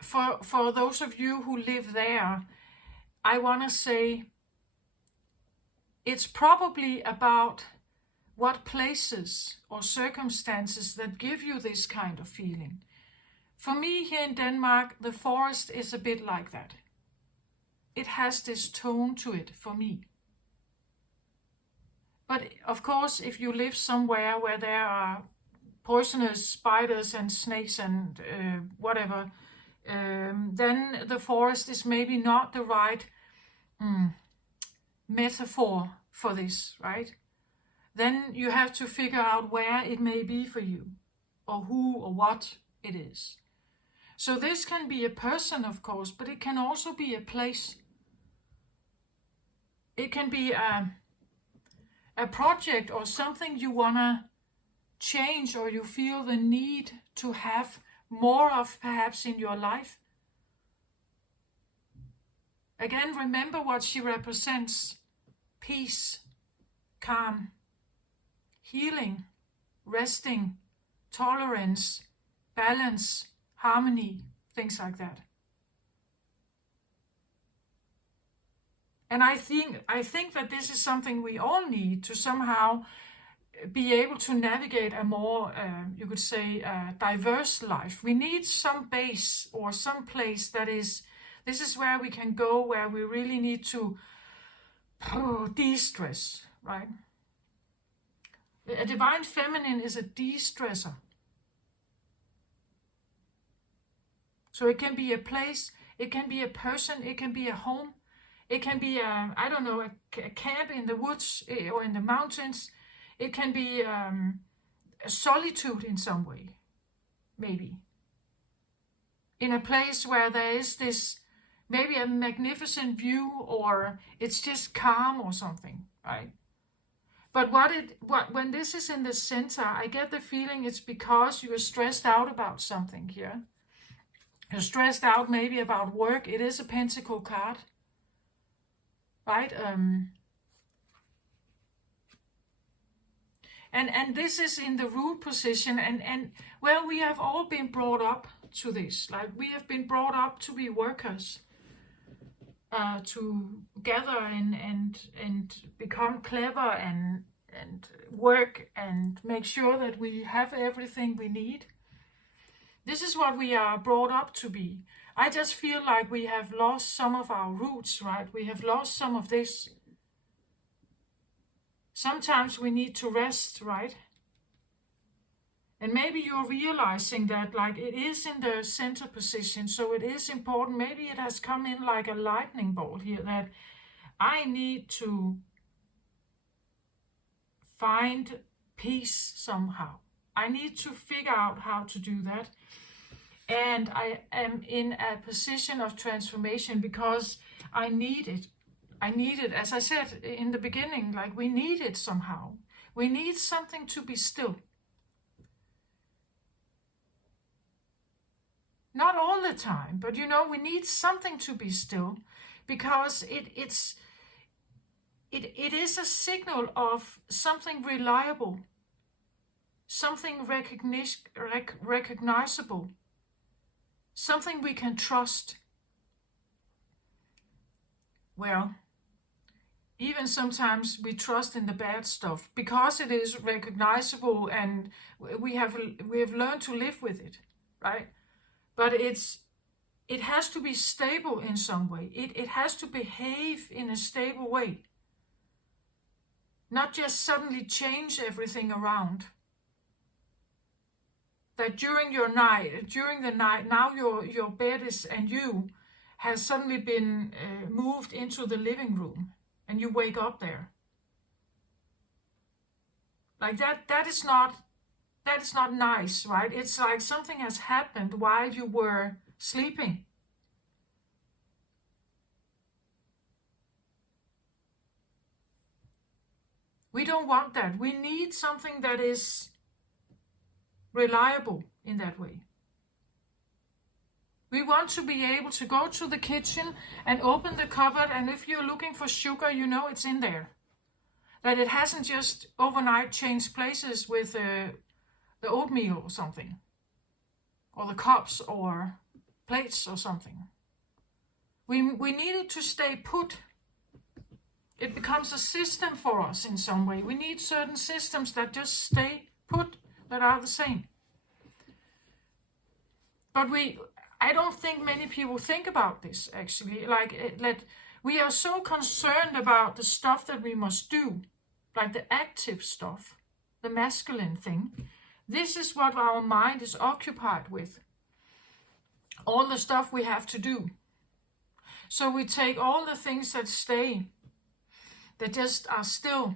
for those of you who live there, I want to say it's probably about what places or circumstances that give you this kind of feeling. For me here in Denmark, the forest is a bit like that. It has this tone to it for me. But of course, if you live somewhere where there are poisonous spiders and snakes and whatever, then the forest is maybe not the right metaphor for this, right? Then you have to figure out where it may be for you, or who or what it is. So this can be a person, of course, but it can also be a place. It can be a project or something you want to change, or you feel the need to have more of perhaps in your life. Again, remember what she represents: peace, calm, healing, resting, tolerance, balance, harmony, things like that. And I think that this is something we all need to somehow be able to navigate a more, you could say, diverse life. We need some base or some place that is, this is where we can go, where we really need to de-stress, right? A divine feminine is a de-stressor. So it can be a place, it can be a person, it can be a home, it can be a, I don't know, a camp in the woods or in the mountains. It can be a solitude in some way, maybe. In a place where there is this, maybe a magnificent view, or it's just calm or something, right? But when this is in the center, I get the feeling it's because you are stressed out about something here. You're stressed out maybe about work. It is a pentacle card, right? And this is in the root position, and well, we have all been brought up to this. Like, we have been brought up to be workers, to gather and become clever and work and make sure that we have everything we need. This is what we are brought up to be. I just feel like we have lost some of our roots, right? We have lost some of this. Sometimes we need to rest, right? And maybe you're realizing that, like, it is in the center position, so it is important. Maybe it has come in like a lightning bolt here, that I need to find peace somehow. I need to figure out how to do that. And I am in a position of transformation because I need it. I need it, as I said in the beginning, like, we need it somehow. We need something to be still. Not all the time, but you know, we need something to be still, because it is a signal of something reliable, something recognizable, something we can trust. Well, even sometimes we trust in the bad stuff because it is recognizable and we have learned to live with it, right? But it has to be stable in some way. It has to behave in a stable way. Not just suddenly change everything around. That during the night, now your bed is, and you has suddenly been moved into the living room, and you wake up there. Like that is not nice, right? It's like something has happened while you were sleeping. We don't want that. We need something that is reliable in that way. We want to be able to go to the kitchen and open the cupboard, and if you're looking for sugar, you know it's in there. That it hasn't just overnight changed places with the oatmeal or something, or the cups or plates or something. We need it to stay put. It becomes a system for us in some way. We need certain systems that just stay put, that are the same. But I don't think many people think about this, actually. Like we are so concerned about the stuff that we must do, like the active stuff, the masculine thing. This is what our mind is occupied with. All the stuff we have to do. So we take all the things that stay, that just are still.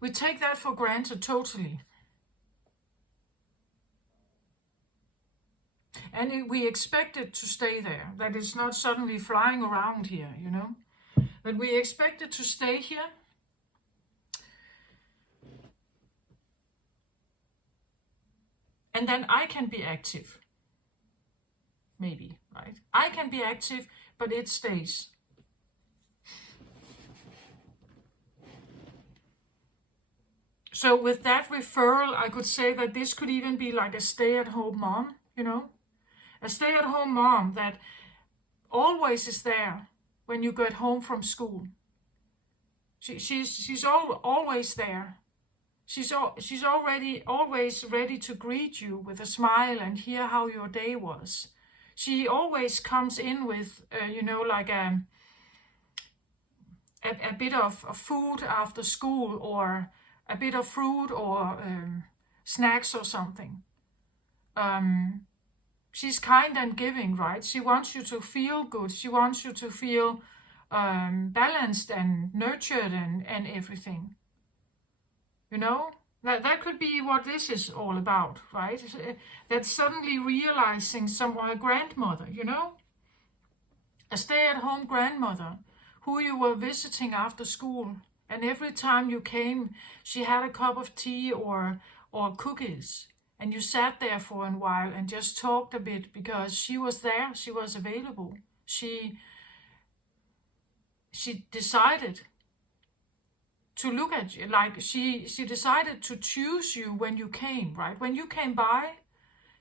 We take that for granted totally. And we expect it to stay there, that it's not suddenly flying around here, you know. But we expect it to stay here. And then I can be active. Maybe, right? I can be active, but it stays. So with that referral, I could say that this could even be like a stay-at-home mom, you know? A stay-at-home mom that always is there when you get home from school. She's always there. She's already always ready to greet you with a smile and hear how your day was. She always comes in with, like a bit of food after school, or a bit of fruit, or snacks or something. she's kind and giving, right? She wants you to feel good. She wants you to feel balanced and nurtured and everything. You know, that could be what this is all about, right? That suddenly realizing a grandmother, you know, a stay-at-home grandmother who you were visiting after school, and every time you came, she had a cup of tea or cookies, and you sat there for a while and just talked a bit because she was there, she was available. She decided to look at you, like she decided to choose you when you came, right? When you came by,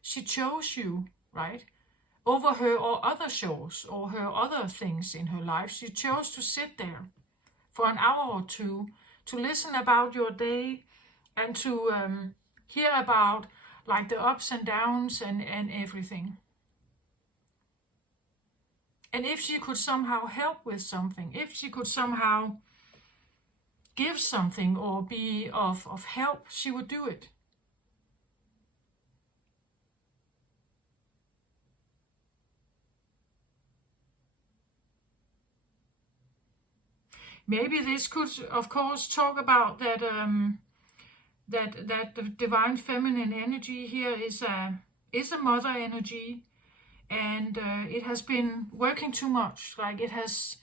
she chose you, right? Over her or other shows or her other things in her life. She chose to sit there for an hour or two to listen about your day and to hear about like the ups and downs and everything. And if she could somehow help with something, if she could somehow give something or be of help, she would do it. Maybe this could, of course, talk about that that the divine feminine energy here is a mother energy, and it has been working too much. Like it has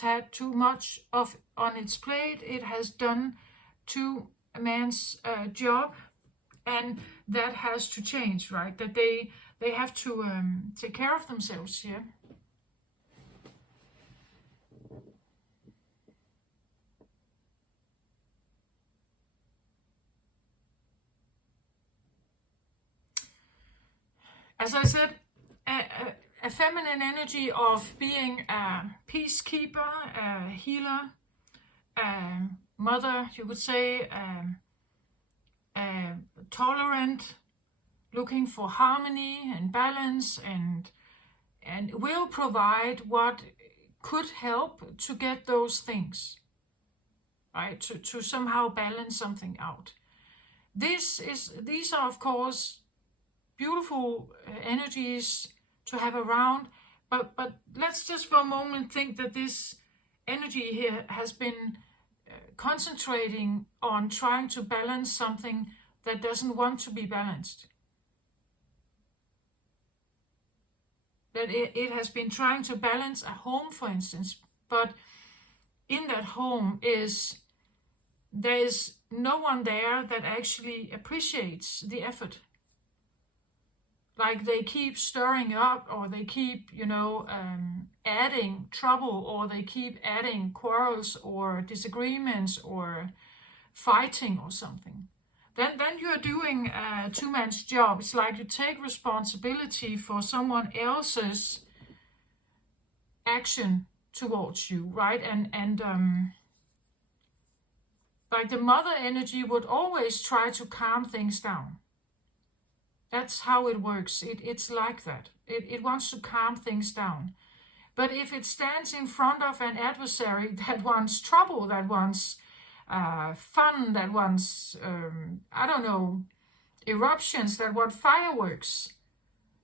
had too much of on its plate. It has done too man's job, and that has to change, right? That they have to take care of themselves here. As I said, a feminine energy of being a peacekeeper, a healer, a mother, you could say, tolerant, looking for harmony and balance, and will provide what could help to get those things, right? To somehow balance something out. These are of course beautiful energies to have around, but let's just for a moment think that this energy here has been concentrating on trying to balance something that doesn't want to be balanced. That it has been trying to balance a home, for instance, but in that home there is no one there that actually appreciates the effort. Like they keep stirring up, or they keep, adding trouble, or they keep adding quarrels or disagreements or fighting or something. Then you're doing a two-man's job. It's like you take responsibility for someone else's action towards you, right? And like the mother energy would always try to calm things down. That's how it works. It's like that. It wants to calm things down. But if it stands in front of an adversary that wants trouble, that wants fun, that wants, eruptions, that want fireworks,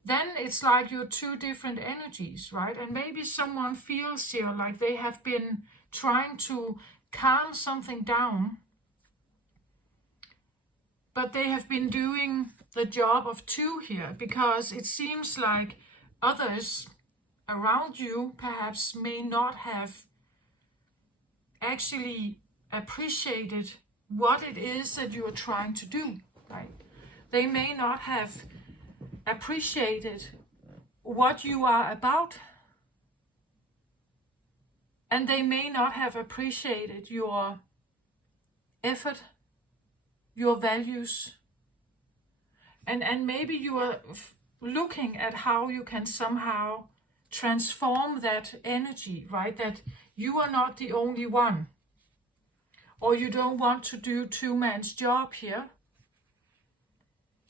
then it's like you're two different energies, right? And maybe someone feels here like they have been trying to calm something down, but they have been doing the job of two here, because it seems like others around you perhaps may not have actually appreciated what it is that you are trying to do, right? They may not have appreciated what you are about, and they may not have appreciated your effort, your values, and maybe you are looking at how you can somehow transform that energy, right? That you are not the only one, or you don't want to do two-man's job here.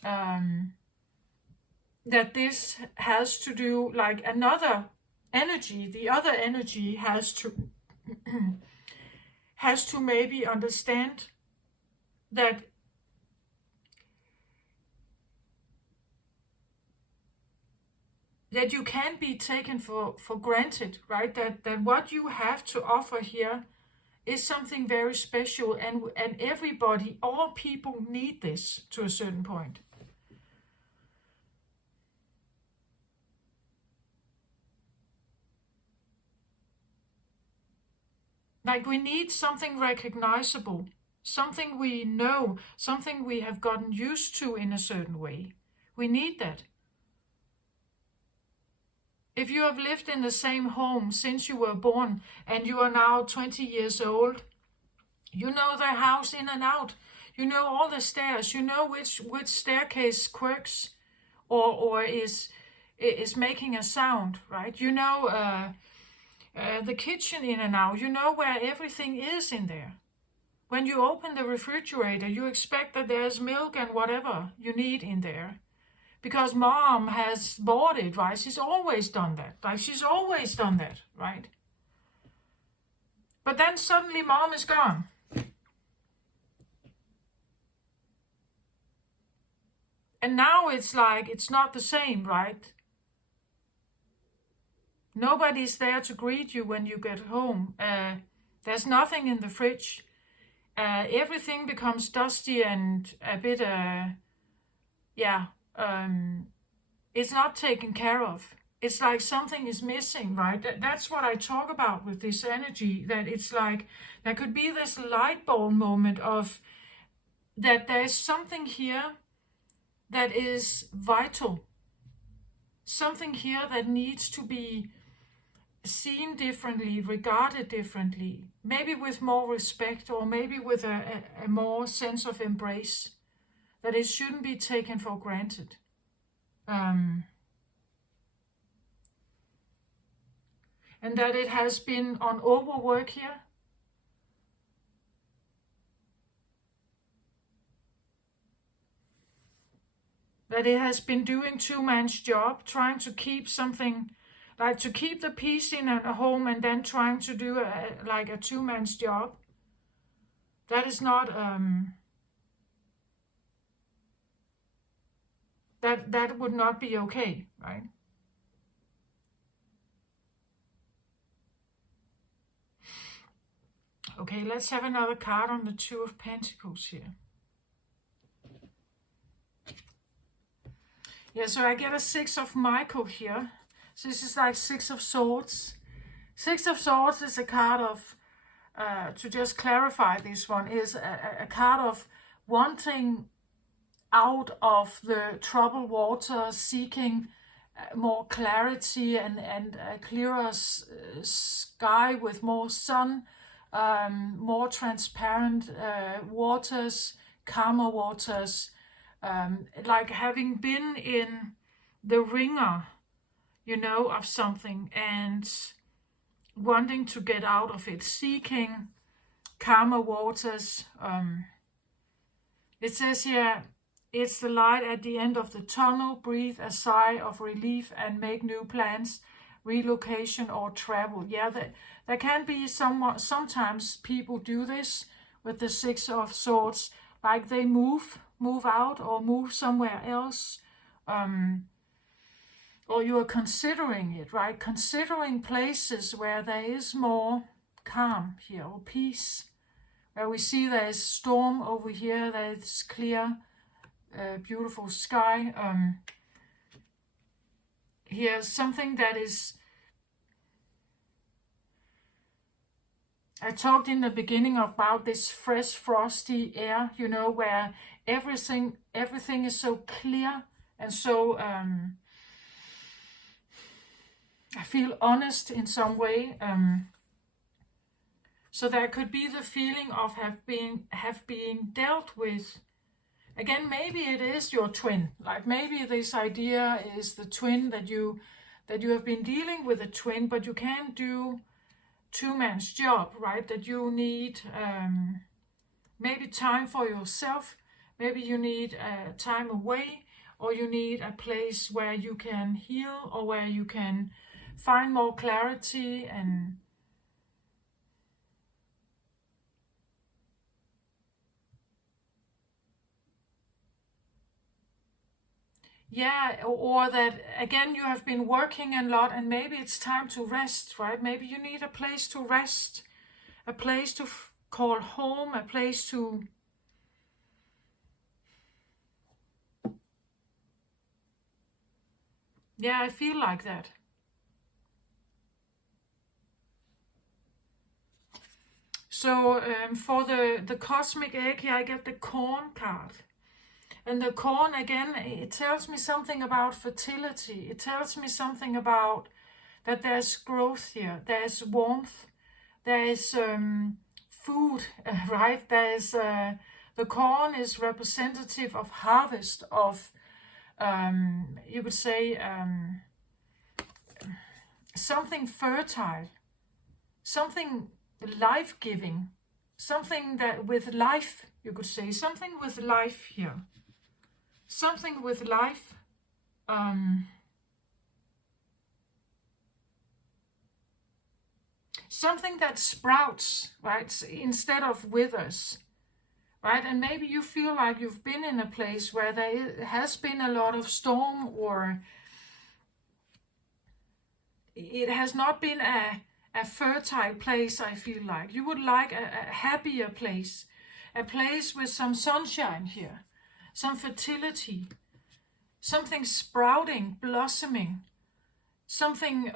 That this has to do like another energy. The other energy has to maybe understand that that you can't be taken for granted, right? That what you have to offer here is something very special, and everybody, all people need this to a certain point. Like we need something recognizable, something we know, something we have gotten used to in a certain way. We need that. If you have lived in the same home since you were born and you are now 20 years old, you know the house in and out. You know all the stairs. You know which staircase quirks or is making a sound, right? You know the kitchen in and out. You know where everything is in there. When you open the refrigerator, you expect that there's milk and whatever you need in there. Because mom has bought it, right? She's always done that. Like she's always done that, right? But then suddenly mom is gone. And now it's like, it's not the same, right? Nobody's there to greet you when you get home. There's nothing in the fridge. Everything becomes dusty and a bit, it's not taken care of. It's like something is missing, right? That's what I talk about with this energy, that it's like there could be this light bulb moment of that there's something here that is vital, something here that needs to be seen differently, regarded differently, maybe with more respect or maybe with a more sense of embrace, that it shouldn't be taken for granted. And that it has been on overwork here. That it has been doing two-man's job, trying to keep something, like to keep the peace in a home and then trying to do like a two-man's job. That is not, that would not be okay, right? Okay, let's have another card on the Two of Pentacles here. Yeah, so I get a Six of Michael here. So this is like Six of Swords. Six of Swords is a card of, to just clarify this one, is a card of wanting out of the troubled water, seeking more clarity and a clearer sky with more sun, more transparent waters, calmer waters, like having been in the ringer, you know, of something and wanting to get out of it, seeking calmer waters. It says here, it's the light at the end of the tunnel. Breathe a sigh of relief and make new plans, relocation or travel. Yeah, there can be sometimes people do this with the Six of Swords, like they move out or move somewhere else. Or you are considering it, right? Considering places where there is more calm here or peace. Where we see there is storm over here, there is clear, beautiful sky. Here's something that is, I talked in the beginning about this fresh, frosty air, you know, where everything is so clear and so, I feel honest in some way. So there could be the feeling of have been dealt with. Again, maybe it is your twin. Like maybe this idea is the twin that you have been dealing with a twin, but you can't do two-man's job, right? That you need maybe time for yourself. Maybe you need time away, or you need a place where you can heal or where you can find more clarity. And Yeah, or that again you have been working a lot and maybe it's time to rest, right? Maybe you need a place to rest, a place to call home, a place to, yeah, I feel like that. So for the cosmic egg here, I get the corn card. And the corn, again, it tells me something about fertility. It tells me something about that there's growth here. There's warmth. There's food, right? There's the corn is representative of harvest, of, you could say, something fertile, something life-giving, something that with life, you could say, something with life here. Something with life. Something that sprouts, right, instead of withers, right? And maybe you feel like you've been in a place where there has been a lot of storm, or it has not been a fertile place. I feel like you would like a happier place, a place with some sunshine here, some fertility, something sprouting, blossoming, something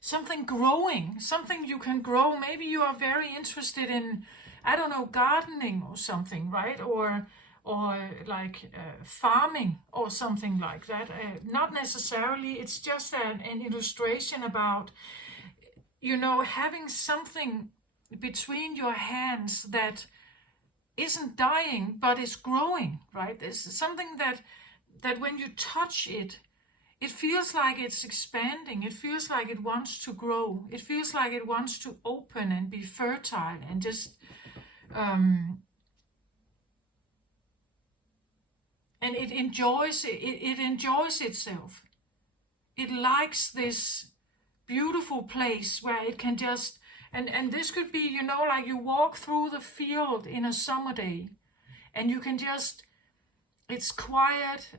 something growing, something you can grow. Maybe you are very interested in, I don't know, gardening or something, right? Or like farming or something like that. Not necessarily. It's just an illustration about, you know, having something between your hands that isn't dying but is growing, right? There's something that when you touch it, it feels like it's expanding. It feels like it wants to grow. It feels like it wants to open and be fertile and just and it enjoys it enjoys itself. It likes this beautiful place where it can just, and this could be, you know, like you walk through the field in a summer day and you can just, it's quiet,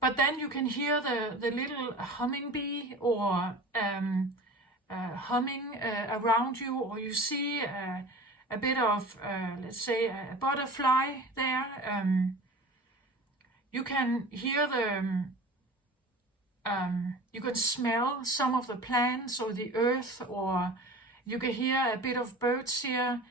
but then you can hear the little humming bee or humming around you, or you see a bit of, let's say, a butterfly there. You can hear you can smell some of the plants or the earth, or you can hear a bit of birds here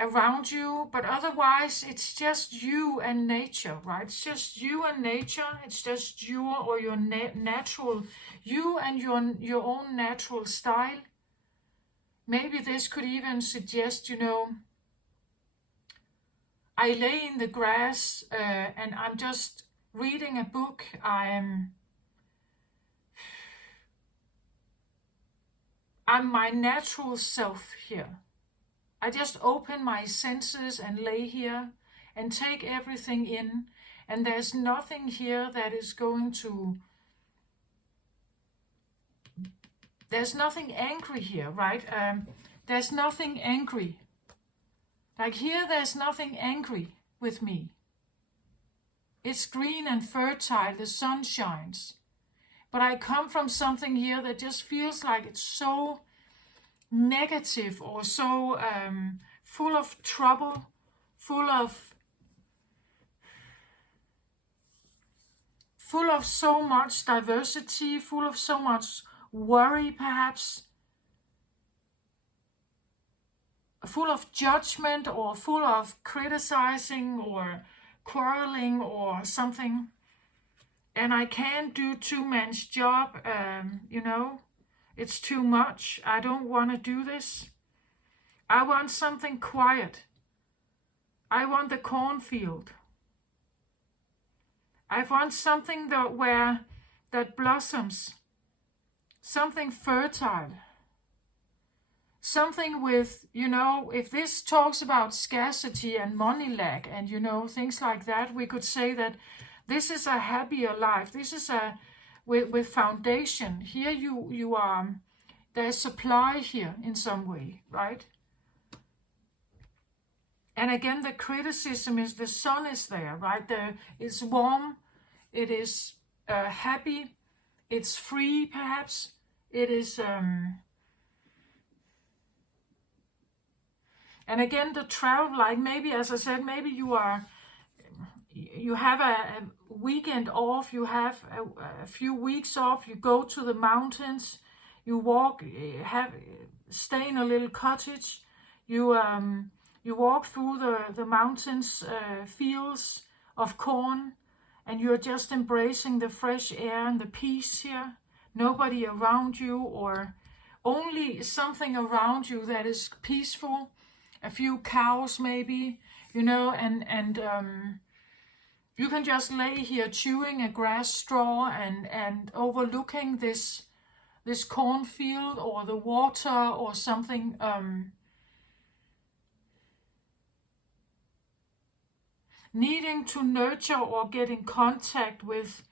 around you, but otherwise it's just you and nature, right? It's just you and nature. It's just you or your natural, you and your own natural style. Maybe this could even suggest, you know, I lay in the grass and I'm just reading a book. I'm my natural self here. I just open my senses and lay here and take everything in, and there's nothing here that is going to, there's nothing angry here, right? There's nothing angry. Like here, there's nothing angry with me. It's green and fertile, the sun shines. But I come from something here that just feels like it's so negative or so full of trouble, full of so much diversity, full of so much worry perhaps, full of judgment or full of criticizing or quarreling or something. And I can't do two man's job, you know. It's too much. I don't want to do this. I want something quiet. I want the cornfield. I want something that blossoms. Something fertile. Something with, you know, if this talks about scarcity and money lack and, you know, things like that, we could say that this is a happier life. This is a with foundation. Here you are, there's supply here in some way, right? And again, the criticism is the sun is there, right? It's warm, it is happy, it's free, perhaps. It is, and again, the travel, like maybe, as I said, maybe you have a weekend off, you have a few weeks off, you go to the mountains, you walk, stay in a little cottage, you walk through the mountains, fields of corn, and you're just embracing the fresh air and the peace here. Nobody around you, or only something around you that is peaceful. A few cows maybe, you know, and you can just lay here chewing a grass straw and overlooking this cornfield or the water or something. Needing to nurture or get in contact with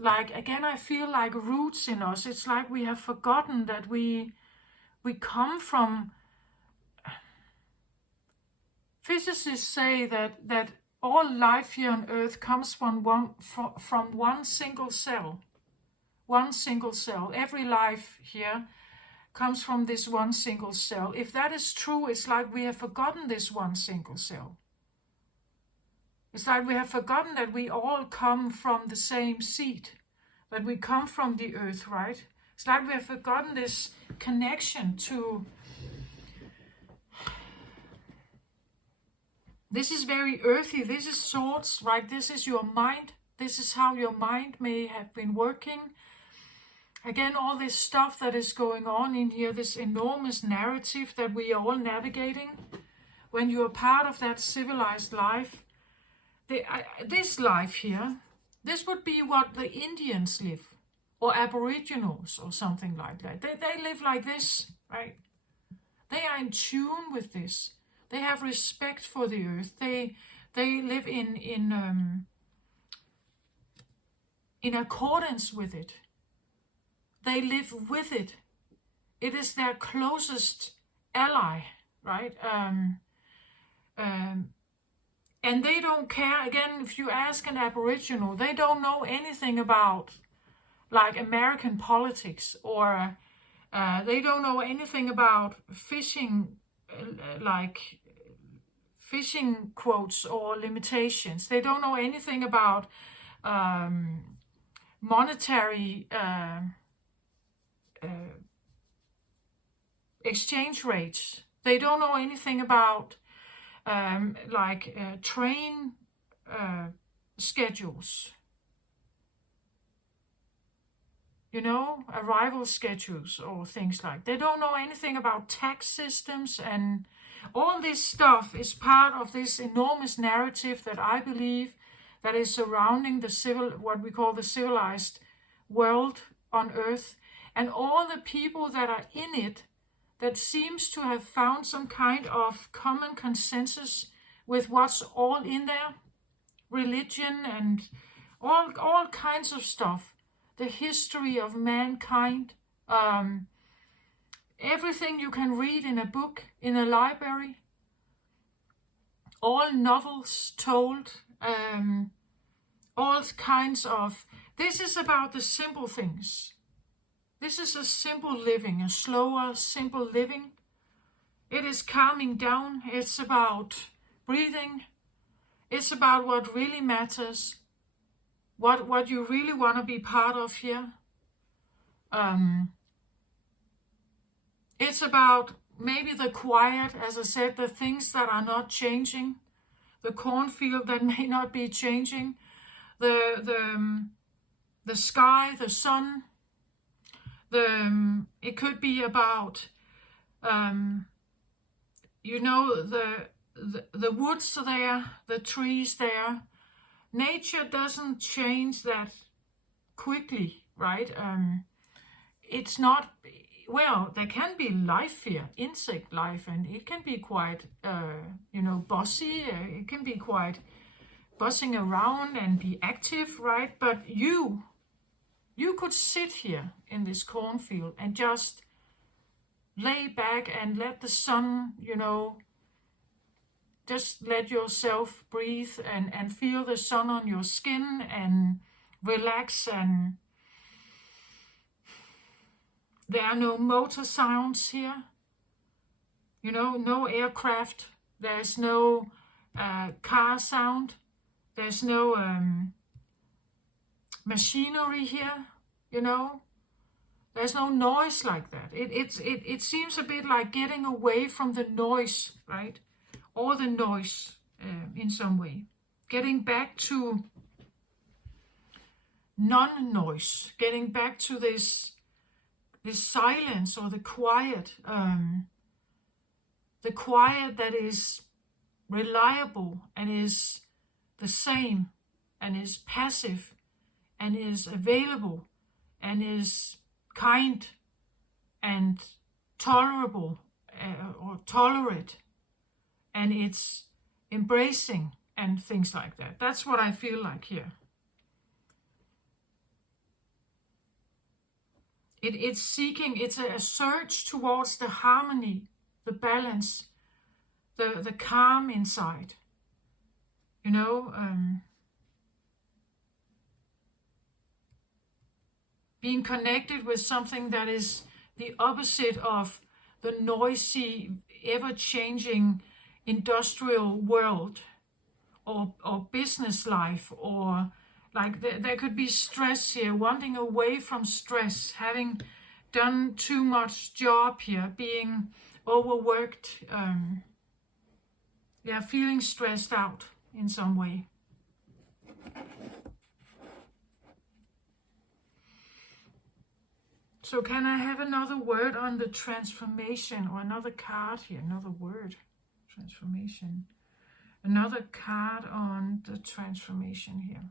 like, again, I feel like roots in us. It's like we have forgotten that we come from. Physicists say that all life here on Earth comes from one single cell. One single cell. Every life here comes from this one single cell. If that is true, it's like we have forgotten this one single cell. It's like we have forgotten that we all come from the same seed, that we come from the earth, right? It's like we have forgotten this connection to. This is very earthy. This is swords, right? This is your mind. This is how your mind may have been working. Again, all this stuff that is going on in here, this enormous narrative that we are all navigating. When you are part of that civilized life, this life here, this would be what the Indians live, or Aboriginals, or something like that. They live like this, right? They are in tune with this. They have respect for the earth. They live in accordance with it. They live with it. It is their closest ally, right? And they don't care. Again, if you ask an Aboriginal, they don't know anything about like American politics, or they don't know anything about fishing, like fishing quotes or limitations. They don't know anything about monetary exchange rates. They don't know anything about train schedules, you know, arrival schedules or things like. They don't know anything about tax systems, and all this stuff is part of this enormous narrative that I believe that is surrounding what we call the civilized world on Earth, and all the people that are in it that seems to have found some kind of common consensus with what's all in there, religion and all kinds of stuff, the history of mankind, everything you can read in a book, in a library, all novels told, all kinds of. This is about the simple things. This is a simple living, a slower, simple living. It is calming down. It's about breathing. It's about what really matters, what you really want to be part of here. It's about maybe the quiet, as I said, the things that are not changing, the cornfield that may not be changing, the sky, the sun. It could be about, you know, the woods there, the trees there. Nature doesn't change that quickly, right? It's not, well, there can be life here, insect life, and it can be quite, bossy. It can be quite buzzing around and be active, right? But you could sit here in this cornfield and just lay back and let the sun, just let yourself breathe and feel the sun on your skin and relax. And there are no motor sounds here, no aircraft. There's no car sound. There's no machinery here, There's no noise like that. It seems a bit like getting away from the noise, right? Or the noise in some way. Getting back to non-noise. Getting back to this silence or the quiet. The quiet that is reliable and is the same and is passive and is available and is kind and tolerable or tolerate, and it's embracing and things like that. That's what I feel like here. It's seeking, it's a search towards the harmony, the balance, the calm inside. Being connected with something that is the opposite of the noisy, ever-changing industrial world or business life, or like there could be stress here, wanting away from stress, having done too much job here, being overworked, feeling stressed out in some way. So can I have another word on the transformation, or another card here, another word, transformation. Another card on the transformation here.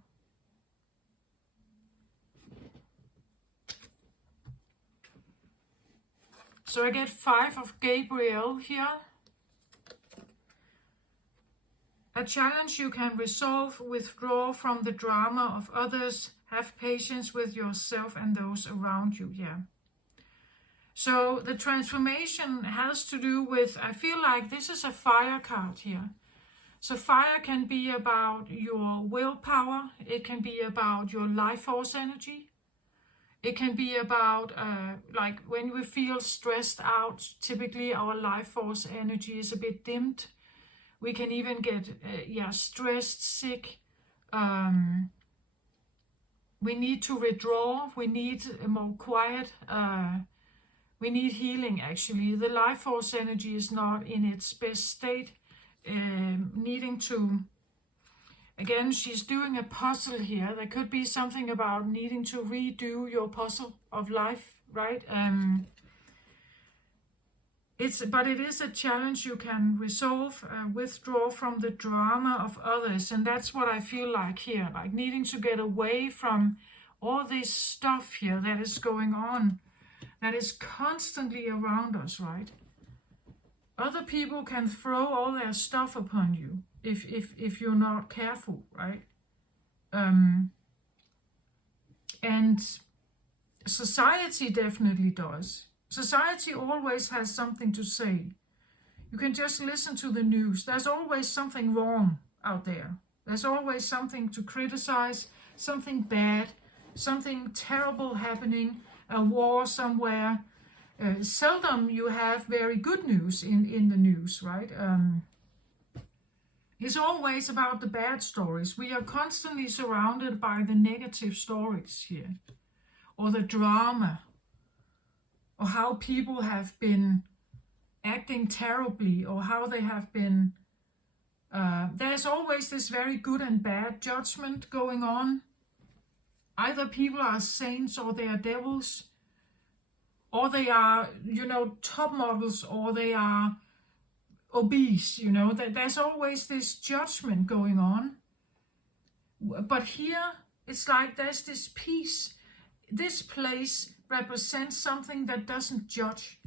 So I get 5 of Gabriel here. A challenge you can resolve, withdraw from the drama of others, have patience with yourself and those around you. Yeah. So the transformation has to do with, I feel like this is a fire card here. So fire can be about your willpower. It can be about your life force energy. It can be about, like when we feel stressed out, typically our life force energy is a bit dimmed. We can even get, stressed, sick. We need to withdraw. We need a more quiet. We need healing, actually. The life force energy is not in its best state. Needing to, again, she's doing a puzzle here. There could be something about needing to redo your puzzle of life, right? But it is a challenge you can resolve, withdraw from the drama of others. And that's what I feel like here, like needing to get away from all this stuff here that is going on, that is constantly around us, right? Other people can throw all their stuff upon you if you're not careful, right? And society definitely does. Society always has something to say. You can just listen to the news. There's always something wrong out there. There's always something to criticize, something bad, something terrible happening, a war somewhere. Seldom you have very good news in the news, right? It's always about the bad stories. We are constantly surrounded by the negative stories here, or the drama, or how people have been acting terribly, or how they have been... there's always this very good and bad judgment going on. Either people are saints or they are devils, or they are, top models, or they are obese, There's always this judgment going on. But here, it's like there's this peace. This place represents something that doesn't judge.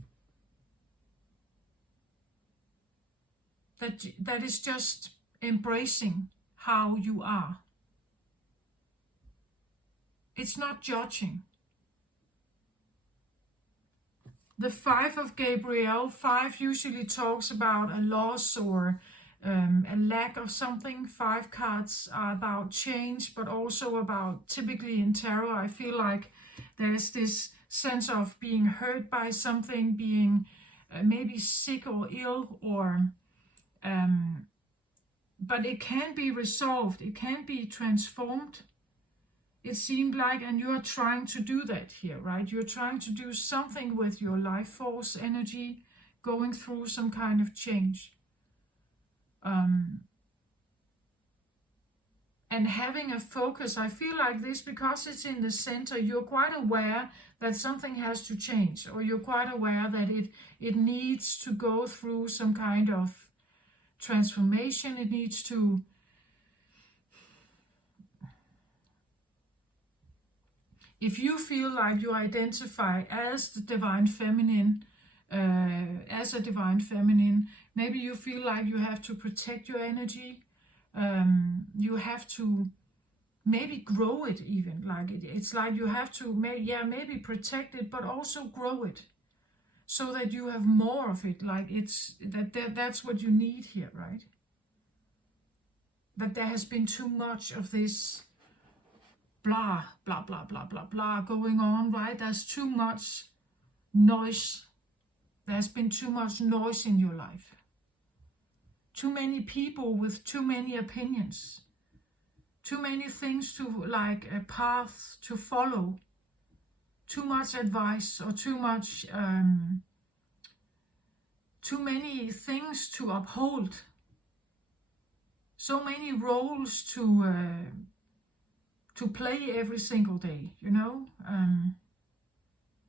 That is just embracing how you are. It's not judging. The Five of Gabriel. Five usually talks about a loss or a lack of something. Five cards are about change, but also about, typically in tarot, I feel like there's this sense of being hurt by something, being maybe sick or ill, or but it can be resolved, it can be transformed, it seemed like, and you're trying to do that here, right? You're trying to do something with your life force energy, going through some kind of change. And having a focus, I feel like this, because it's in the center, you're quite aware that something has to change, or you're quite aware that it needs to go through some kind of transformation. It needs to if you feel like you identify as the divine feminine, as a divine feminine, maybe you feel like you have to protect your energy. You have to maybe grow it even. Like it's like you have to, maybe protect it, but also grow it, so that you have more of it. Like that's what you need here, right? That there has been too much of this blah, blah, blah, blah, blah, blah going on, right? There's too much noise. There's been too much noise in your life. Too many people with too many opinions. Too many things to, like, a path to follow. Too much advice, or too many things to uphold. So many roles to play every single day, you know?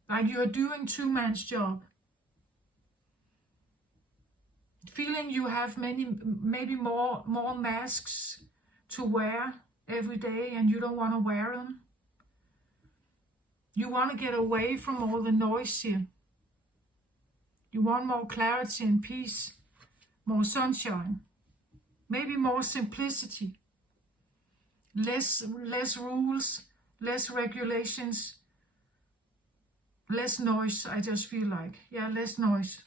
Like you're doing two-man's job. Feeling you have maybe more masks to wear every day, and you don't want to wear them. You want to get away from all the noise here. You want more clarity and peace, more sunshine, maybe more simplicity. Less rules, less regulations, less noise. I just feel like, less noise.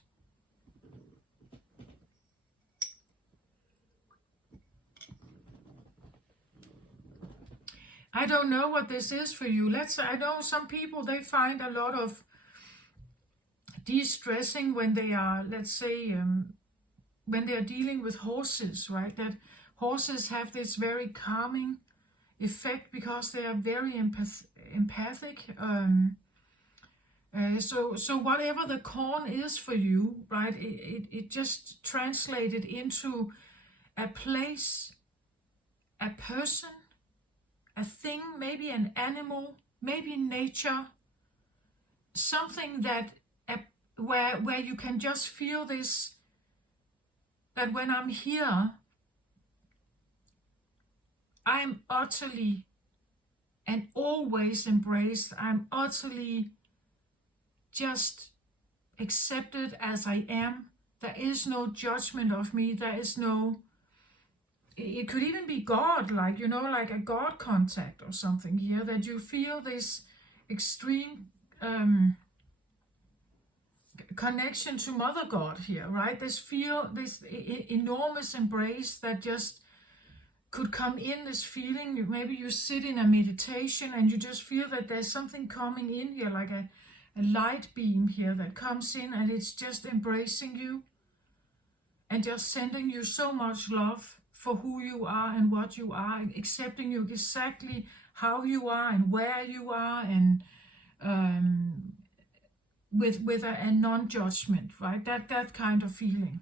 I don't know what this is for you. I know some people, they find a lot of de-stressing when they are, let's say, when they are dealing with horses, right? That horses have this very calming effect because they are very empathic. So whatever the corn is for you, right? It just translated into a place, a person, a thing, maybe an animal, maybe nature, something that where you can just feel this, that when I'm here, I'm utterly and always embraced. I'm utterly just accepted as I am. There is no judgment of me. There is no, it could even be God, like, you know, like a God contact or something here, that you feel this extreme connection to Mother God here, right? This enormous embrace that just could come in, this feeling. Maybe you sit in a meditation and you just feel that there's something coming in here, like a light beam here that comes in, and it's just embracing you and just sending you so much love for who you are and what you are, accepting you exactly how you are and where you are, and with a non-judgment, right? That kind of feeling.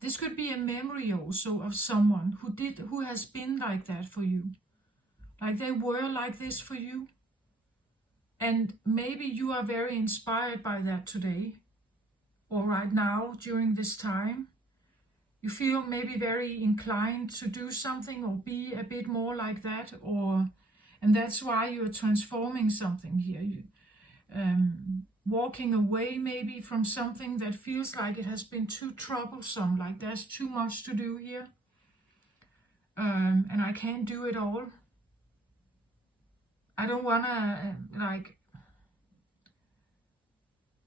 This could be a memory also of someone who has been like that for you. Like they were like this for you. And maybe you are very inspired by that today, or right now during this time. You feel maybe very inclined to do something or be a bit more like that, and that's why you're transforming something here. You, walking away maybe from something that feels like it has been too troublesome, like there's too much to do here. and I can't do it all. I don't want to,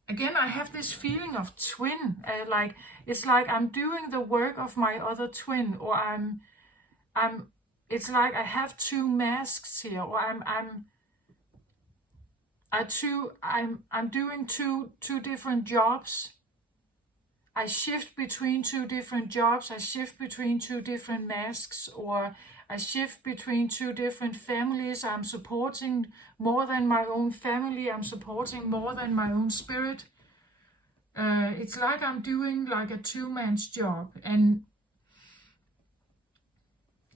again, I have this feeling of twin, like, it's like I'm doing the work of my other twin, or it's like I have two masks here, or I'm doing two different jobs. I shift between two different jobs, I shift between two different masks, or I shift between two different families. I'm supporting more than my own family, I'm supporting more than my own spirit. It's like I'm doing like a two-man's job, and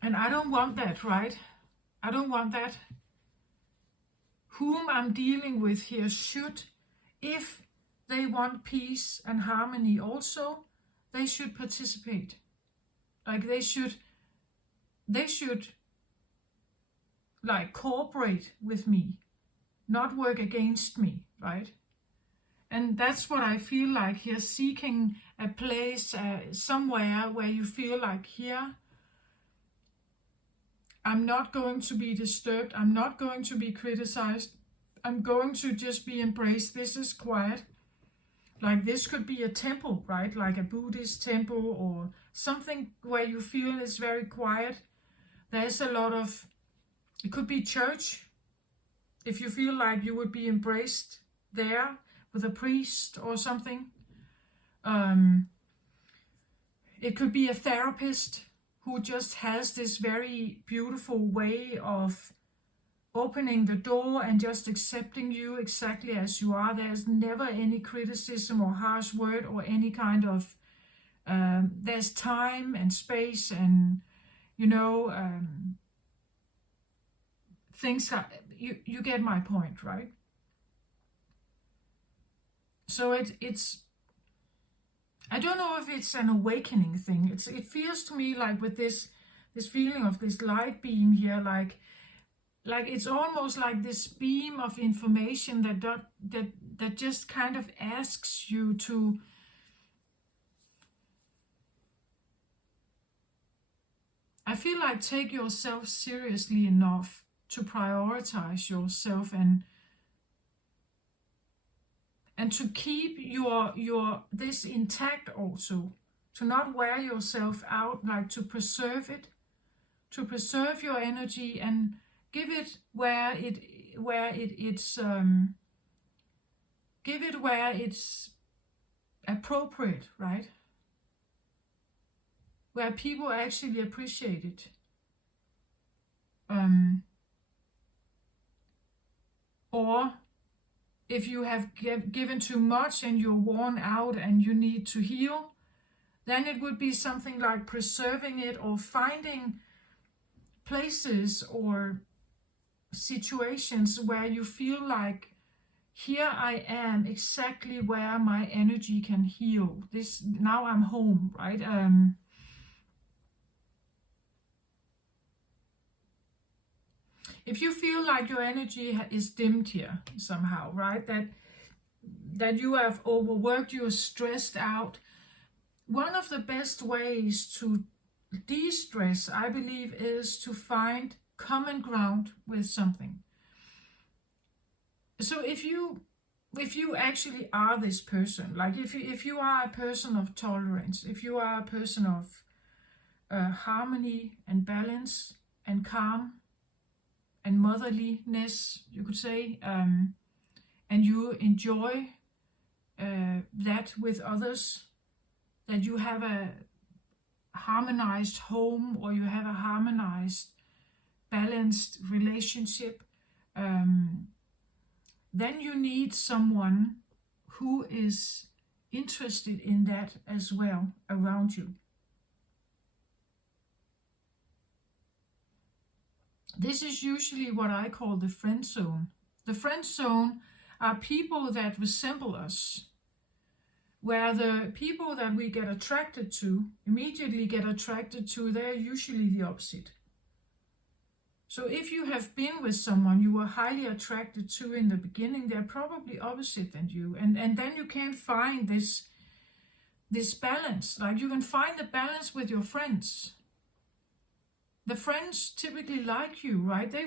I don't want that, right? I don't want that. Whom I'm dealing with here should, if they want peace and harmony also, they should participate. Like they should like cooperate with me, not work against me, right? And that's what I feel like here, seeking a place somewhere where you feel like, here, I'm not going to be disturbed, I'm not going to be criticized, I'm going to just be embraced. This is quiet. Like this could be a temple, right? Like a Buddhist temple or something where you feel it's very quiet. There's a lot of, it could be church, if you feel like you would be embraced there with a priest or something. It could be a therapist who just has this very beautiful way of opening the door and just accepting you exactly as you are. There's never any criticism or harsh word or any kind of, there's time and space and, things that, you get my point, right? So it's I don't know if it's an awakening thing. It feels to me like with this feeling of this light beam here, like it's almost like this beam of information that just kind of asks you to I feel like take yourself seriously enough to prioritize yourself and to keep your this intact also, to not wear yourself out, like to preserve it, to preserve your energy and give it where it's appropriate, right? Where people actually appreciate it. Or if you have given too much and you're worn out and you need to heal, then it would be something like preserving it or finding places or situations where you feel like, here I am exactly where my energy can heal. Now I'm home, right? If you feel like your energy is dimmed here somehow, right? That you have overworked, you're stressed out. One of the best ways to de-stress, I believe, is to find common ground with something. So if you actually are this person, like if you are a person of tolerance, if you are a person of harmony and balance and calm and motherliness, you could say, and you enjoy that with others, that you have a harmonized home or you have a harmonized, balanced relationship, then you need someone who is interested in that as well around you. This is usually what I call the friend zone. The friend zone are people that resemble us, where the people that we get attracted to, immediately get attracted to, they're usually the opposite. So if you have been with someone you were highly attracted to in the beginning, they're probably opposite than you. And then you can't find this balance. Like you can find the balance with your friends. the friends typically like you, right? They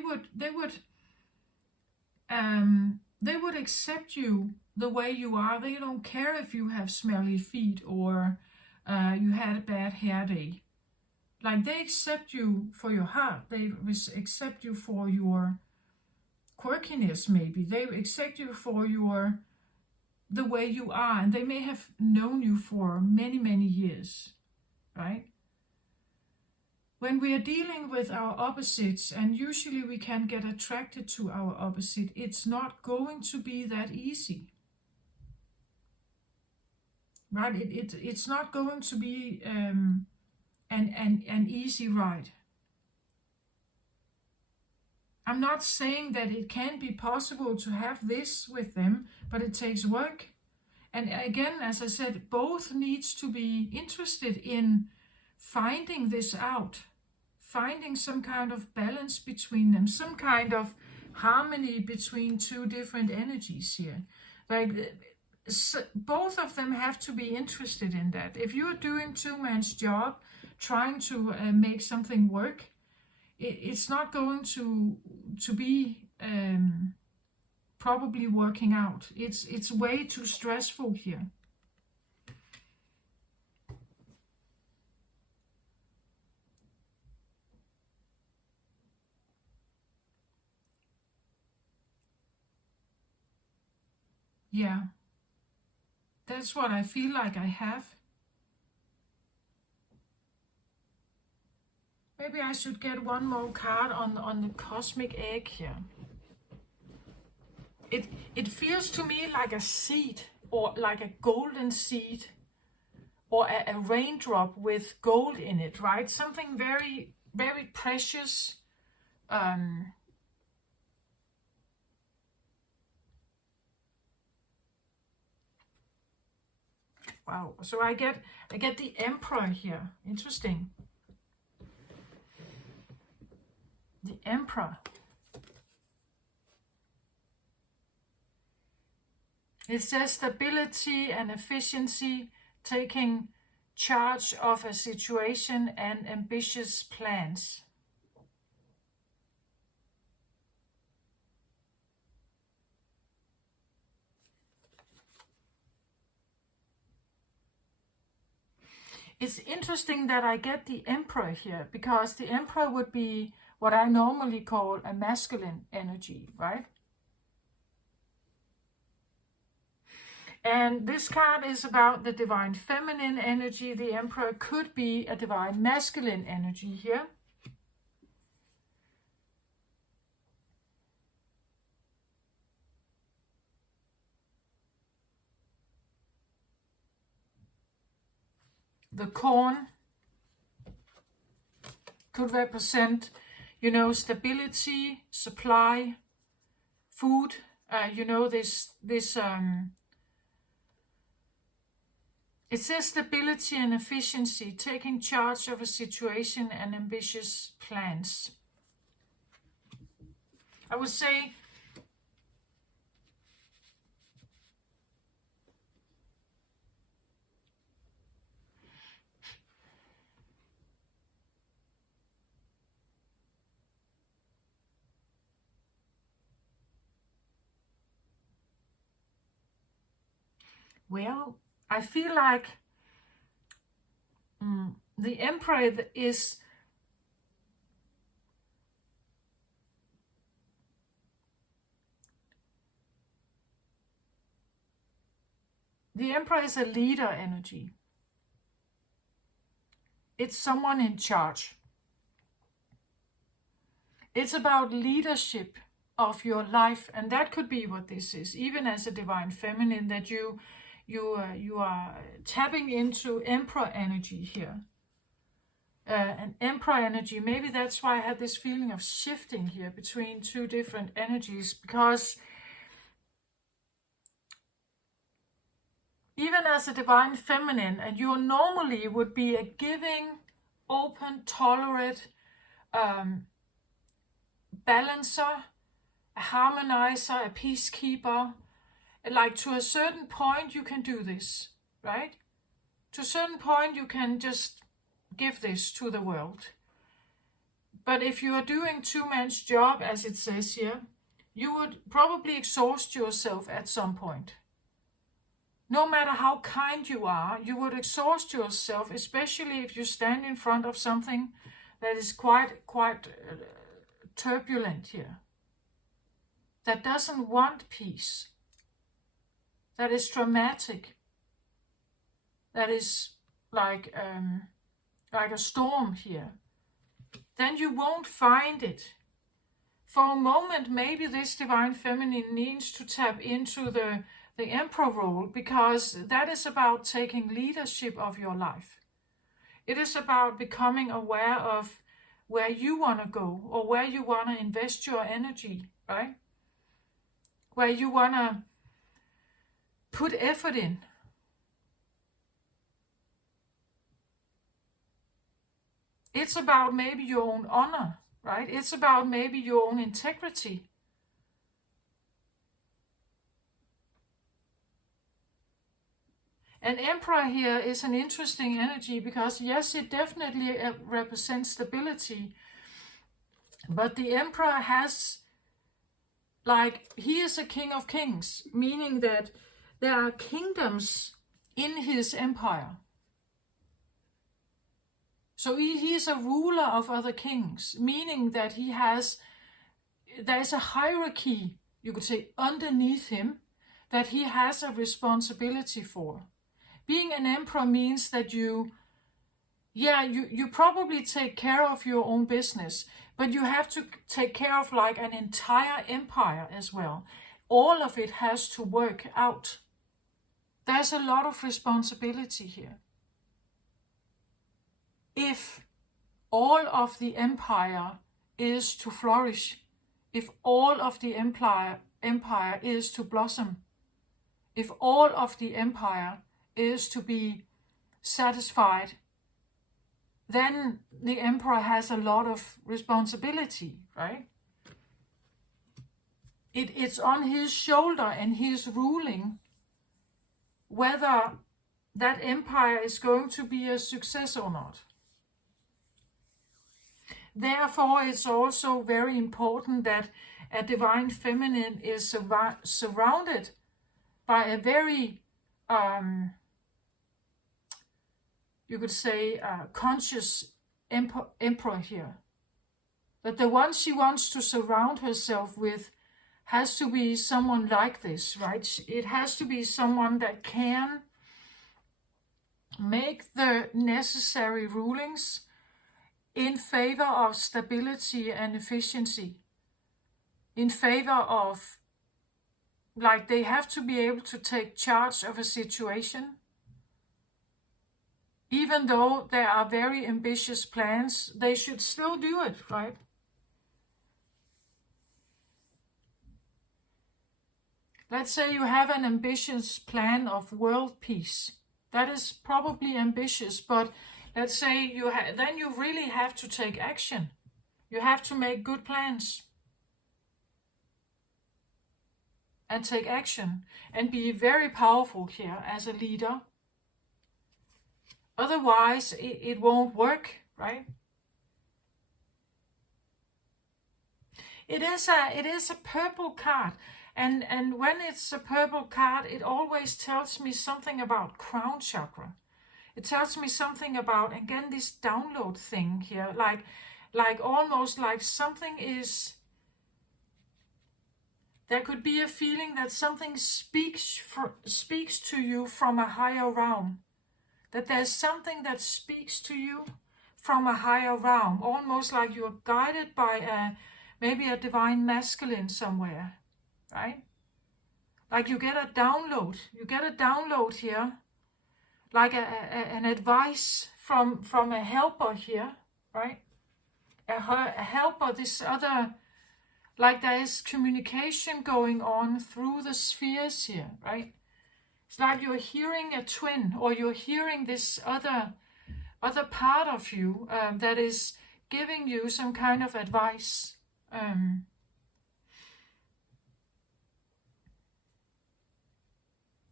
would accept you the way you are. They don't care if you have smelly feet or you had a bad hair day. Like, they accept you for your heart. They accept you for your quirkiness, maybe. They accept you for the way you are, and they may have known you for many, many years, right? When we are dealing with our opposites, and usually we can get attracted to our opposite, it's not going to be that easy, right? It's not going to be an easy ride. I'm not saying that it can be possible to have this with them, but it takes work. And again, as I said, both needs to be interested in finding this out, finding some kind of balance between them, some kind of harmony between two different energies here. Like, both of them have to be interested in that. If you're doing two-man's job, trying to make something work, it's not going to be probably working out. It's way too stressful here. Yeah, that's what I feel like I have. Maybe I should get one more card on the cosmic egg here. It feels to me like a seed, or like a golden seed, or a raindrop with gold in it, right? Something very, very precious. Wow. So I get the Emperor here. Interesting. The Emperor. It says stability and efficiency, taking charge of a situation and ambitious plans. It's interesting that I get the Emperor here, because the Emperor would be what I normally call a masculine energy, right? And this card is about the divine feminine energy. The Emperor could be a divine masculine energy here. The corn could represent, stability, supply, food, it says stability and efficiency, taking charge of a situation and ambitious plans. I would say well, I feel like the Emperor is a leader energy. It's someone in charge. It's about leadership of your life, and that could be what this is. Even as a divine feminine, that you are tapping into Emperor energy here. An Emperor energy. Maybe that's why I had this feeling of shifting here between two different energies, because even as a divine feminine, and you normally would be a giving, open, tolerant, balancer, a harmonizer, a peacekeeper. Like, to a certain point you can do this, right? To a certain point you can just give this to the world. But if you are doing two-man's job, as it says here, you would probably exhaust yourself at some point. No matter how kind you are, you would exhaust yourself, especially if you stand in front of something that is quite turbulent here, that doesn't want peace, that is dramatic, that is like a storm here. Then you won't find it. For a moment, maybe this divine feminine needs to tap into the emperor role, because that is about taking leadership of your life. It is about becoming aware of where you want to go, or where you want to invest your energy, right? Where you want to put effort in. It's about maybe your own honor, right? It's about maybe your own integrity. And Emperor here is an interesting energy, because yes, it definitely represents stability. But the Emperor has, like, he is a king of kings, meaning that there are kingdoms in his empire. So he is a ruler of other kings, meaning that there is a hierarchy, you could say, underneath him, that he has a responsibility for. Being an emperor means that you probably take care of your own business, but you have to take care of like an entire empire as well. All of it has to work out. There's a lot of responsibility here. If all of the empire is to flourish, if all of the empire is to blossom, if all of the empire is to be satisfied, then the emperor has a lot of responsibility, right? It's on his shoulder, and he's ruling whether that empire is going to be a success or not. Therefore, it's also very important that a divine feminine is surrounded by a very, you could say, conscious emperor here. That the one she wants to surround herself with has to be someone like this, right? It has to be someone that can make the necessary rulings in favor of stability and efficiency, in favor of, like, they have to be able to take charge of a situation. Even though there are very ambitious plans, they should still do it, right? Let's say you have an ambitious plan of world peace. That is probably ambitious, but let's say then you really have to take action. You have to make good plans and take action and be very powerful here as a leader. Otherwise, it won't work, right? It is a purple card, and when it's a purple card, it always tells me something about crown chakra. It tells me something about, again, this download thing here, like almost like something is. There could be a feeling that something speaks to you from a higher realm. That there's something that speaks to you from a higher realm, almost like you're guided by maybe a divine masculine somewhere, right? Like you get a download here, like an advice from a helper here, right? A helper, this other, like there is communication going on through the spheres here, right? It's like you're hearing a twin, or you're hearing this other part of you that is giving you some kind of advice.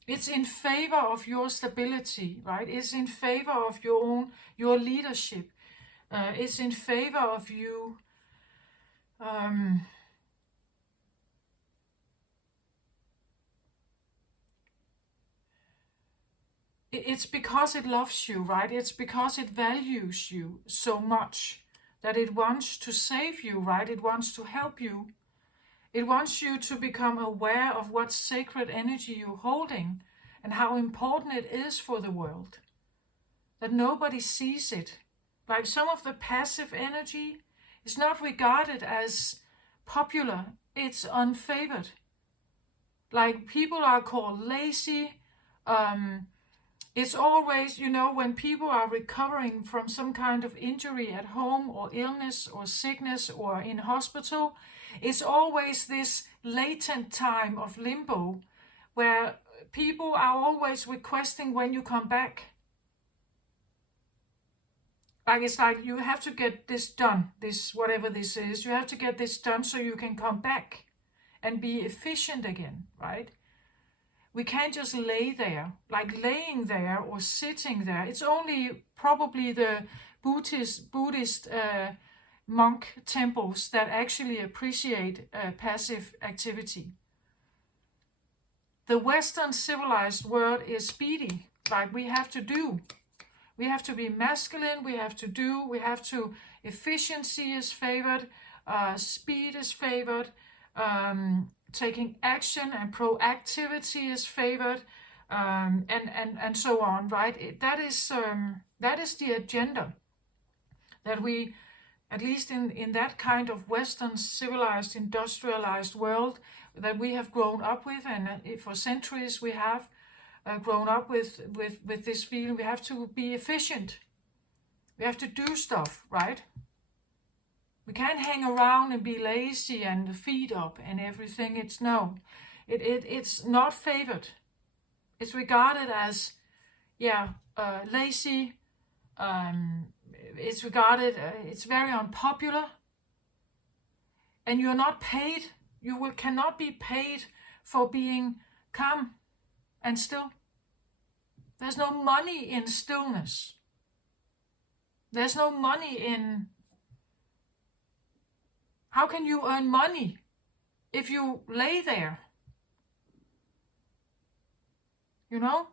It's in favor of your stability, right? It's in favor of your leadership. It's in favor of you Um, it's because it loves you, right? It's because it values you so much that it wants to save you, right? It wants to help you. It wants you to become aware of what sacred energy you're holding and how important it is for the world. That nobody sees it. Like some of the passive energy is not regarded as popular, it's unfavored. Like people are called lazy. It's always, when people are recovering from some kind of injury at home or illness or sickness or in hospital, it's always this latent time of limbo where people are always requesting when you come back. Like it's like you have to get this done, this whatever this is, you have to get this done so you can come back and be efficient again, right? We can't just lay there, like laying there or sitting there. It's only probably the Buddhist monk temples that actually appreciate passive activity. The Western civilized world is speedy, like we have to do. We have to be masculine, we have to do, efficiency is favored, speed is favored, taking action and proactivity is favored, and so on, right? That is the agenda that we, at least in that kind of Western civilized, industrialized world that we have grown up with, and for centuries we have grown up with this feeling. We have to be efficient. We have to do stuff, right? We can't hang around and be lazy and feet up and everything. It's not favored. It's regarded as, lazy. It's regarded, it's very unpopular. And you're not paid. Cannot be paid for being calm and still. There's no money in stillness. There's no money in... How can you earn money if you lay there? You know?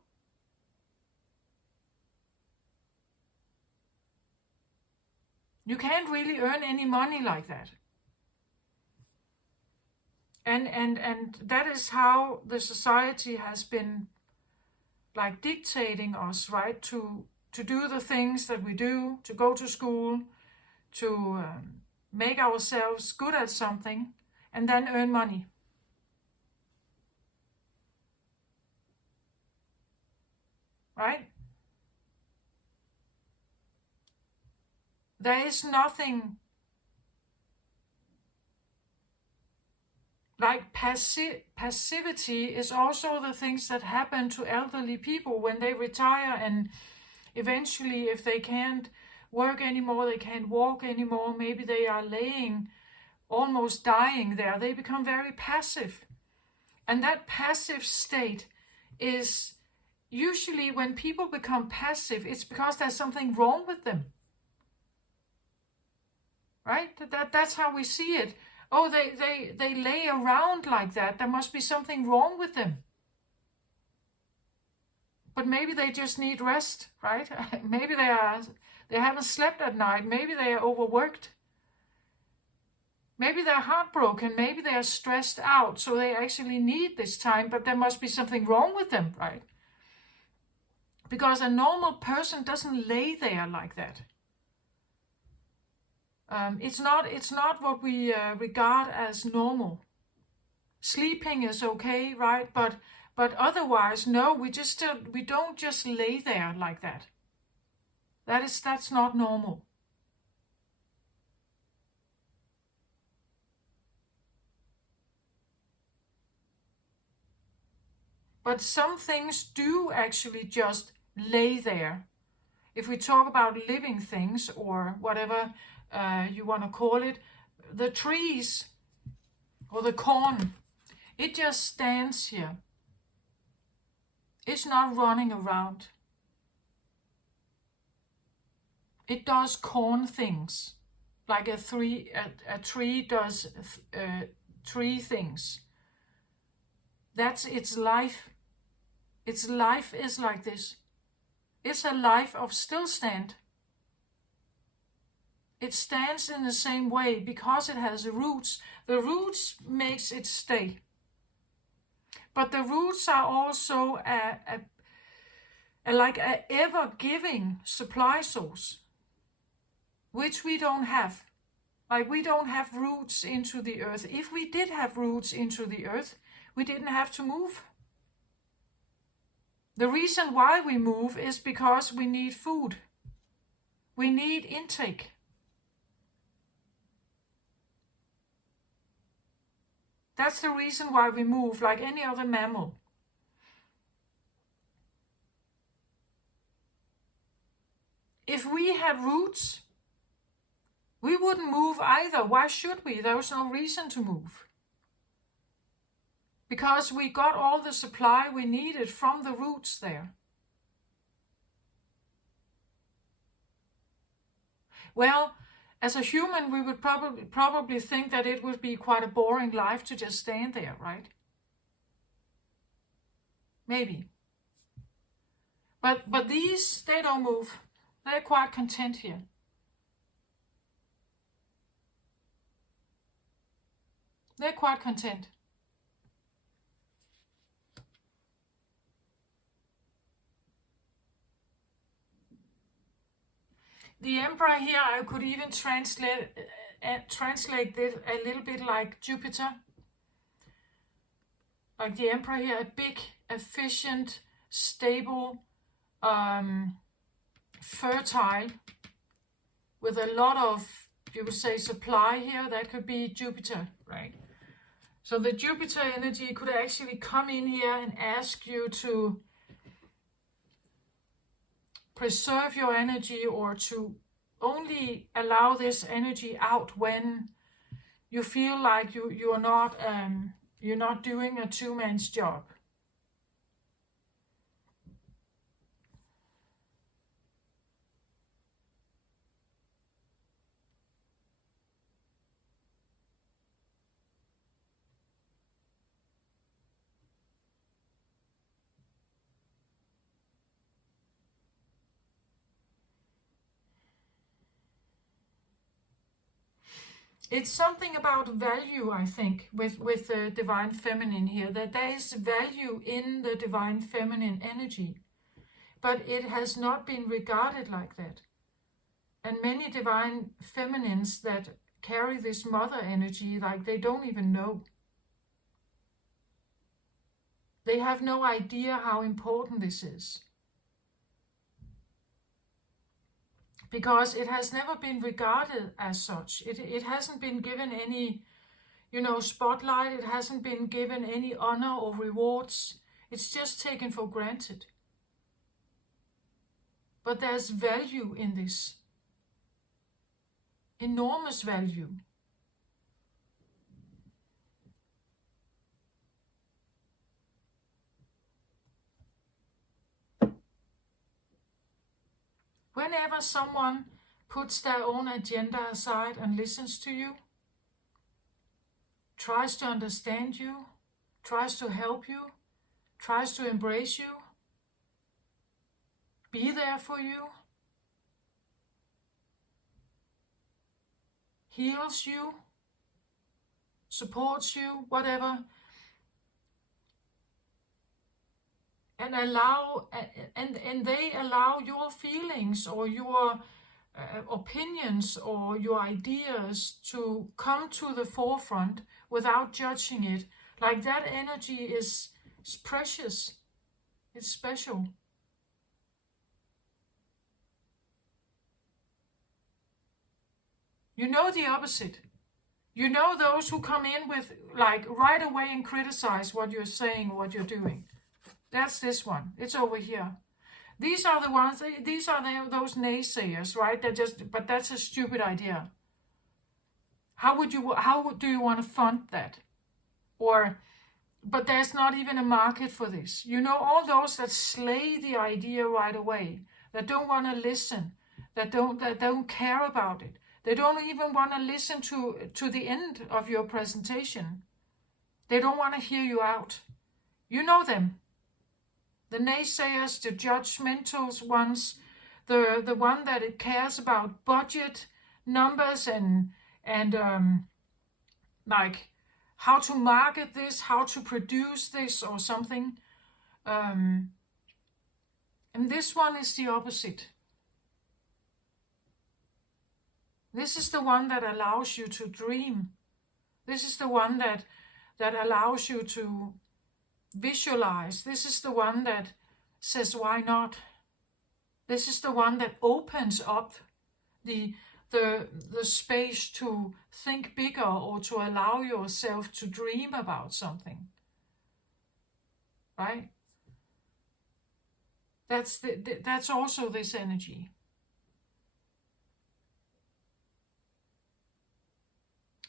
You can't really earn any money like that. And that is how the society has been like dictating us, right? To do the things that we do, to go to school, to make ourselves good at something, and then earn money. Right? There is nothing like passivity is also the things that happen to elderly people when they retire, and eventually if they can't work anymore, they can't walk anymore, maybe they are laying almost dying there, they become very passive. And that passive state is usually, when people become passive, it's because there's something wrong with them. Right? That's how we see it. Oh, they lay around like that. There must be something wrong with them. But maybe they just need rest, right? Maybe they haven't slept at night. Maybe they are overworked. Maybe they're heartbroken. Maybe they are stressed out. So they actually need this time, but there must be something wrong with them, right? Because a normal person doesn't lay there like that. It's not what we regard as normal. Sleeping is okay, right? But otherwise, no, we don't just lay there like that. That's not normal. But some things do actually just lay there. If we talk about living things or whatever you want to call it, the trees or the corn, it just stands here. It's not running around. It does corn things. like a tree does three things. That's its life. Its life is like this. It's a life of stillstand. It stands in the same way because it has roots. The roots makes it stay. But the roots are also like an ever-giving supply source, which we don't have. Like we don't have roots into the earth. If we did have roots into the earth, we didn't have to move. The reason why we move is because we need food. We need intake. That's the reason why we move, like any other mammal. If we had roots, we wouldn't move either. Why should we? There was no reason to move. Because we got all the supply we needed from the roots there. Well, as a human, we would probably think that it would be quite a boring life to just stand there, right? Maybe. But these, they don't move. They're quite content here. They're quite content. The Emperor here, I could even translate this a little bit like Jupiter. Like the Emperor here, a big, efficient, stable, fertile, with a lot of, you would say, supply here. That could be Jupiter, right? So the Jupiter energy could actually come in here and ask you to preserve your energy, or to only allow this energy out when you feel like you're not doing a two-man's job. It's something about value, I think, with the divine feminine here, that there is value in the divine feminine energy, but it has not been regarded like that. And many divine feminines that carry this mother energy, like they don't even know. They have no idea how important this is. Because it has never been regarded as such. It hasn't been given any, spotlight. It hasn't been given any honor or rewards. It's just taken for granted. But there's value in this. Enormous value. Whenever someone puts their own agenda aside and listens to you, tries to understand you, tries to help you, tries to embrace you, be there for you, heals you, supports you, whatever, and they allow your feelings or your opinions or your ideas to come to the forefront without judging it. Like that energy is precious. It's special. You know the opposite. You know those who come in with, like, right away and criticize what you're saying or what you're doing. That's this one. It's over here. These are the ones, those naysayers, right? But that's a stupid idea. How do you want to fund that? But there's not even a market for this. All those that slay the idea right away, that don't want to listen, that don't care about it, They don't even want to listen to the end of your presentation. They don't want to hear you out. You know them. The naysayers, the judgmental ones, the one that it cares about budget, numbers, and like how to market this, how to produce this or something. And this one is the opposite. This is the one that allows you to dream. This is the one that allows you to visualize. This is the one that says, why not? This is the one that opens up the space to think bigger or to allow yourself to dream about something. Right? That's also this energy.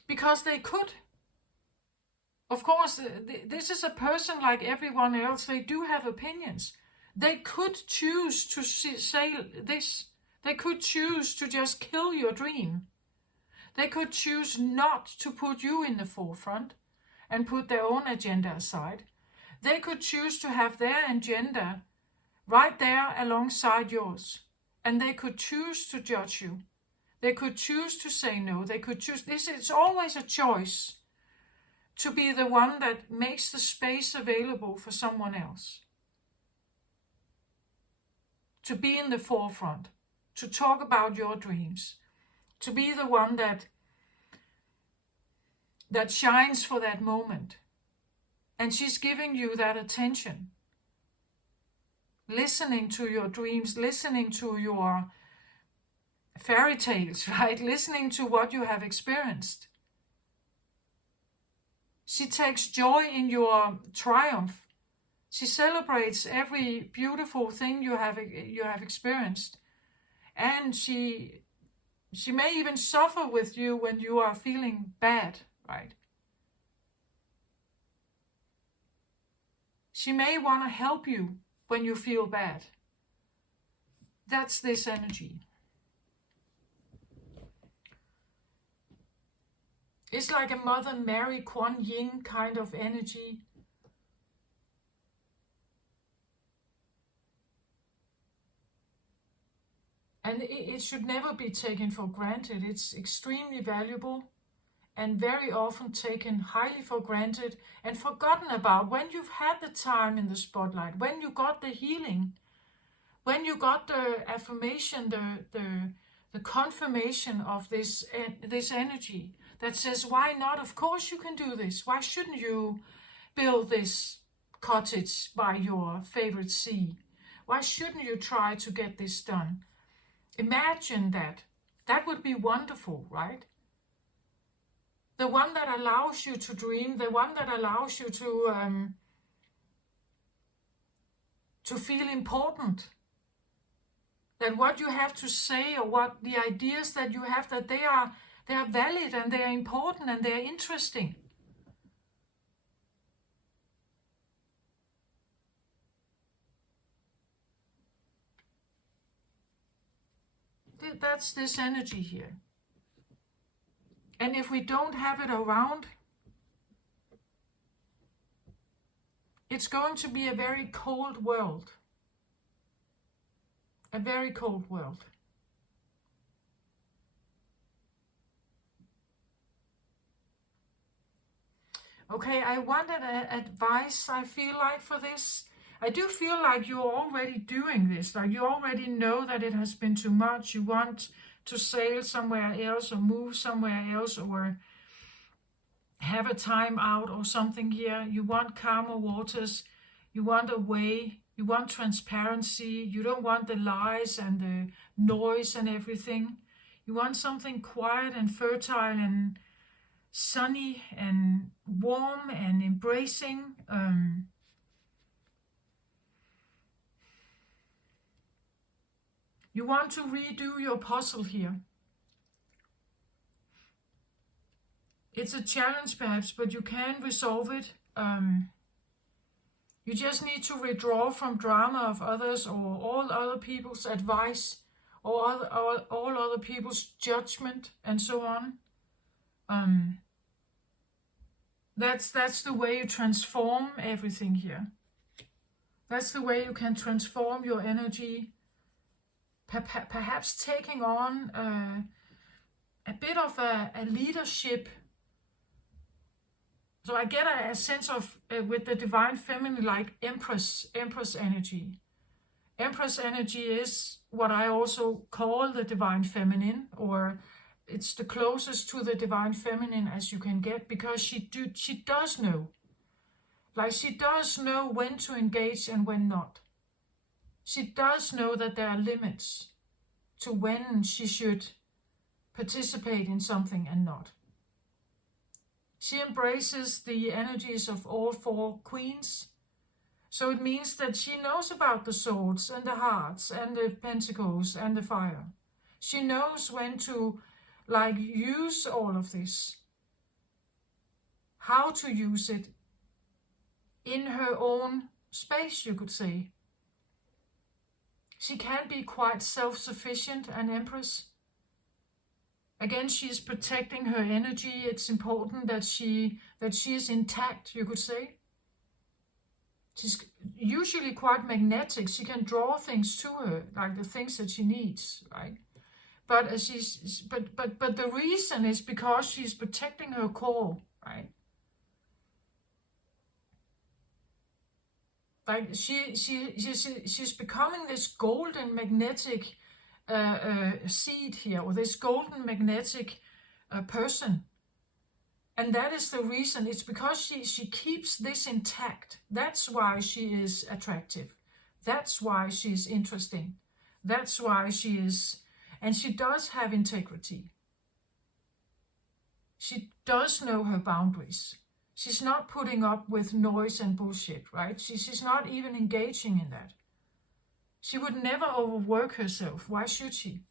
Because they could. Of course, this is a person like everyone else. They do have opinions. They could choose to say this. They could choose to just kill your dream. They could choose not to put you in the forefront and put their own agenda aside. They could choose to have their agenda right there alongside yours. And they could choose to judge you. They could choose to say no. They could choose. It's always a choice to be the one that makes the space available for someone else. To be in the forefront. To talk about your dreams. To be the one that shines for that moment. And she's giving you that attention. Listening to your dreams, listening to your fairy tales, right? Listening to what you have experienced. She takes joy in your triumph. She celebrates every beautiful thing you have experienced. And she may even suffer with you when you are feeling bad, right? She may want to help you when you feel bad. That's this energy. It's like a Mother Mary Kuan Yin kind of energy. And it should never be taken for granted. It's extremely valuable and very often taken highly for granted and forgotten about when you've had the time in the spotlight, when you got the healing, when you got the affirmation, the confirmation of this energy that says, why not? Of course you can do this. Why shouldn't you build this cottage by your favorite sea? Why shouldn't you try to get this done? Imagine that. That would be wonderful, right? The one that allows you to dream, the one that allows you to feel important. That what you have to say or what the ideas that you have, that they are valid and they are important and they are interesting. That's this energy here. And if we don't have it around, it's going to be a very cold world. A very cold world. Okay, I wanted advice, I feel like, for this. I do feel like you're already doing this. Like you already know that it has been too much. You want to sail somewhere else or move somewhere else or have a time out or something here. You want calmer waters. You want a way. You want transparency. You don't want the lies and the noise and everything. You want something quiet and fertile and sunny and warm and embracing. You want to redo your puzzle here. It's a challenge perhaps, but you can resolve it. You just need to withdraw from drama of others or all other people's advice all other people's judgment and so on. That's the way you transform everything here. That's the way you can transform your energy, perhaps taking on a bit of a leadership. So I get a sense of, with the divine feminine, like Empress energy. Empress energy is what I also call the divine feminine, or it's the closest to the divine feminine as you can get, because she does know. Like, she does know when to engage and when not. She does know that there are limits to when she should participate in something and not. She embraces the energies of all four queens. So it means that she knows about the swords and the hearts and the pentacles and the fire. She knows when to, like, use all of this. How to use it in her own space, you could say. She can be quite self-sufficient, an Empress. Again, she is protecting her energy. It's important that she is intact, you could say. She's usually quite magnetic. She can draw things to her, like the things that she needs, right? But but the reason is because she's protecting her core, right? Like she's becoming this golden magnetic seed here, or this golden magnetic person. And that is the reason. It's because she keeps this intact. That's why she is attractive. That's why she's interesting. That's why she is, and she does have integrity. She does know her boundaries. She's not putting up with noise and bullshit, right? She's not even engaging in that. She would never overwork herself. Why should she?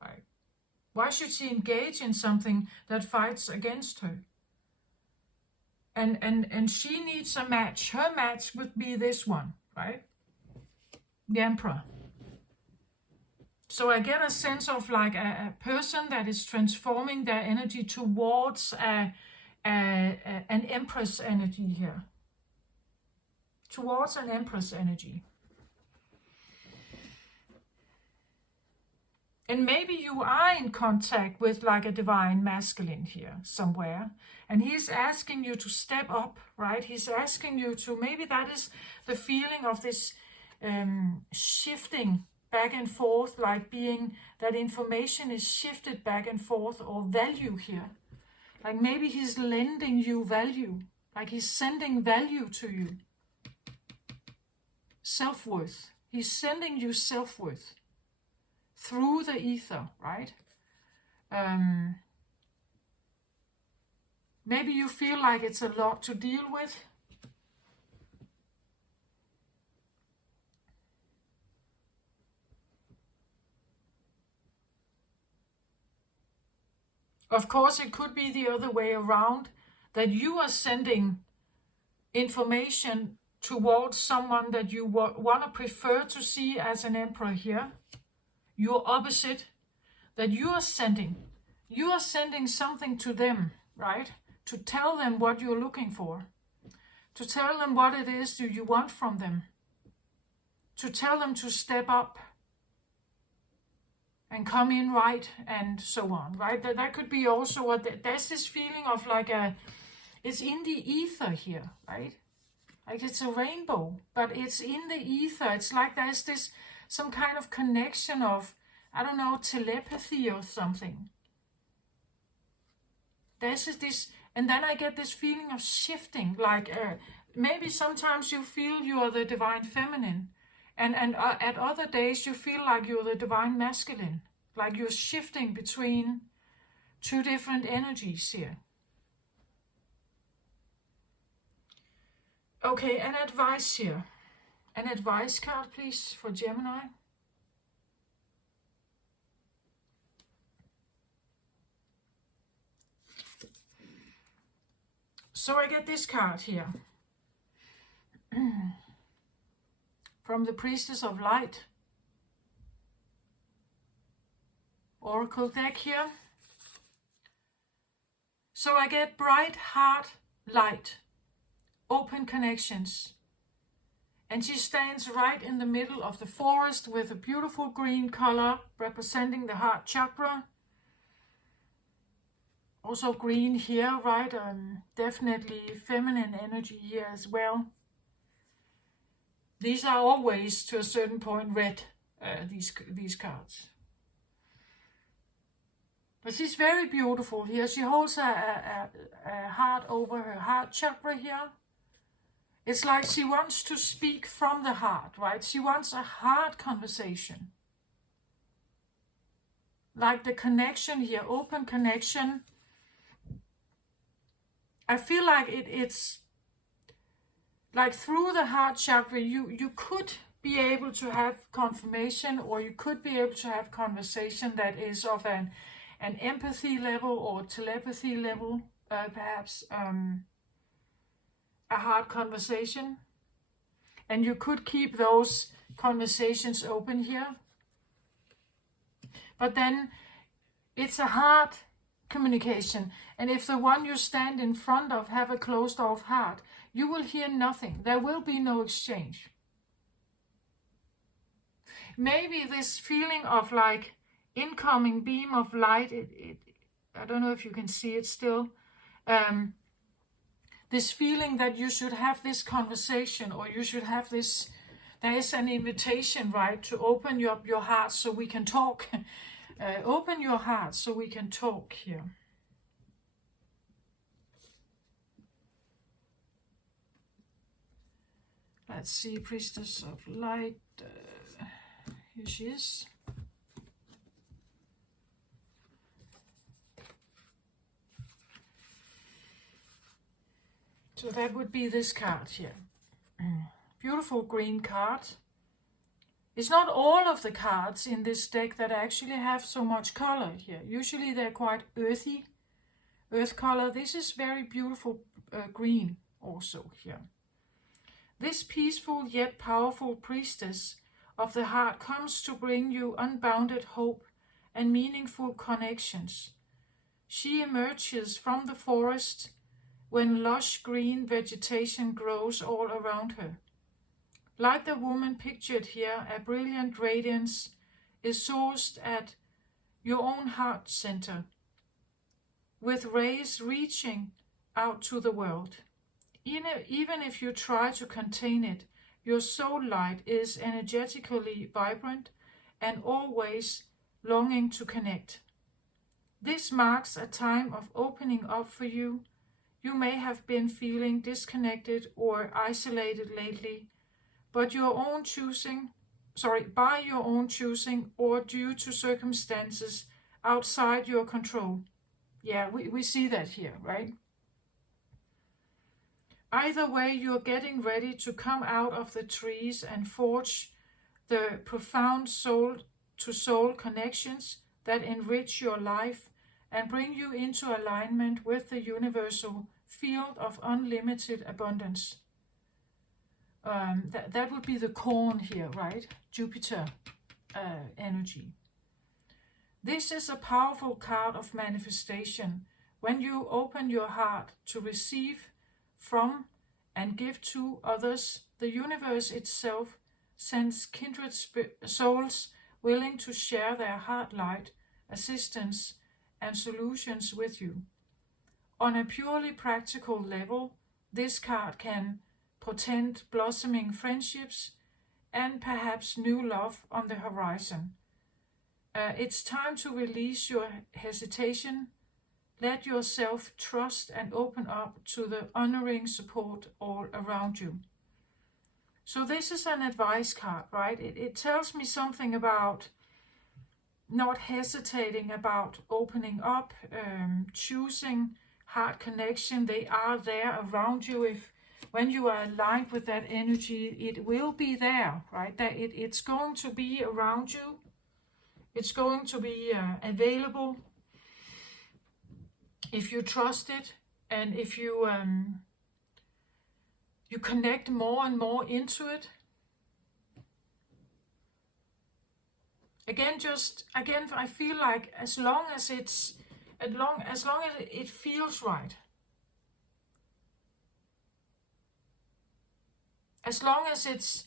Right? Why should she engage in something that fights against her? And she needs a match. Her match would be this one, right? The Emperor. So I get a sense of like a person that is transforming their energy towards an Empress energy here. Towards an Empress energy. And maybe you are in contact with like a divine masculine here somewhere. And he's asking you to step up, right? He's asking you to, maybe that is the feeling of this shifting back and forth, like being, that information is shifted back and forth, or value here. Like maybe he's lending you value, like he's sending value to you. Self-worth. He's sending you self-worth through the ether, right? Maybe you feel like it's a lot to deal with. Of course, it could be the other way around, that you are sending information towards someone that you want to prefer to see as an emperor here. Your opposite, that you are sending something to them, right? To tell them what you're looking for, to tell them what it is that you want from them, to tell them to step up and come in right, and so on, right? That could be also what there's this feeling of like it's in the ether here, right? Like it's a rainbow, but it's in the ether. It's like there's this some kind of connection of, I don't know, telepathy or something. There's this, and then I get this feeling of shifting, like maybe sometimes you feel you are the divine feminine, and at other days you feel like you're the divine masculine, like you're shifting between two different energies here. Okay, an advice here. An advice card, please, for Gemini. So I get this card here. From the Priestess of Light. oracle deck here. So I get bright heart light, open connections. And she stands right in the middle of the forest with a beautiful green color representing the heart chakra. Also green here, right? Definitely feminine energy here as well. These are always, to a certain point, red, these cards. But she's very beautiful here. She holds a heart over her heart chakra here. It's like she wants to speak from the heart, right? She wants a heart conversation. Like the connection here, open connection. I feel like it's like through the heart chakra, you could be able to have confirmation, or you could be able to have conversation that is of an empathy level or telepathy level, perhaps. A hard conversation, and you could keep those conversations open here, but then it's a hard communication, and if the one you stand in front of have a closed off heart, you will hear nothing. There will be no exchange. Maybe this feeling of like incoming beam of light, I don't know if you can see it still, this feeling that you should have this conversation, or you should have this, there is an invitation, right, to open up your heart so we can talk. Open your heart so we can talk here. Let's see, Priestess of Light. Here she is. So that would be this card here. Beautiful green card. It's not all of the cards in this deck that actually have so much color here. Usually they're quite earthy, earth color. This is very beautiful green also here. This peaceful yet powerful priestess of the heart comes to bring you unbounded hope and meaningful connections. She emerges from the forest when lush green vegetation grows all around her. Like the woman pictured here, a brilliant radiance is sourced at your own heart center, with rays reaching out to the world. Even if you try to contain it, your soul light is energetically vibrant and always longing to connect. This marks a time of opening up for you. You may have been feeling disconnected or isolated lately, but by your own choosing or due to circumstances outside your control. Yeah, we see that here, right? Either way, you're getting ready to come out of the trees and forge the profound soul-to-soul connections that enrich your life and bring you into alignment with the universal field of unlimited abundance. That would be the corn here, right? Jupiter energy. This is a powerful card of manifestation. When you open your heart to receive from and give to others, the universe itself sends kindred souls willing to share their heart light, assistance, and solutions with you. On a purely practical level, this card can portend blossoming friendships and perhaps new love on the horizon. It's time to release your hesitation. Let yourself trust and open up to the honoring support all around you. So this is an advice card, right? It tells me something about not hesitating about opening up, choosing heart connection. They are there around you. When you are aligned with that energy, it will be there, right? That it's going to be around you. It's going to be available if you trust it, and if you you connect more and more into it. again, I feel like as long as it feels right, as long as it's,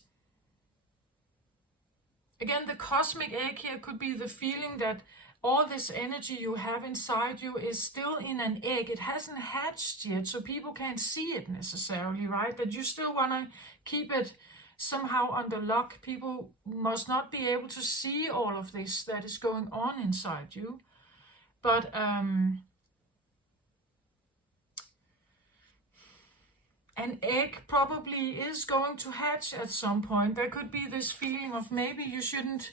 again, the cosmic egg here could be the feeling that all this energy you have inside you is still in an egg. It hasn't hatched yet, so people can't see it necessarily, right? That you still want to keep it somehow under lock. People must not be able to see all of this that is going on inside you. But an egg probably is going to hatch at some point. There could be this feeling of maybe you shouldn't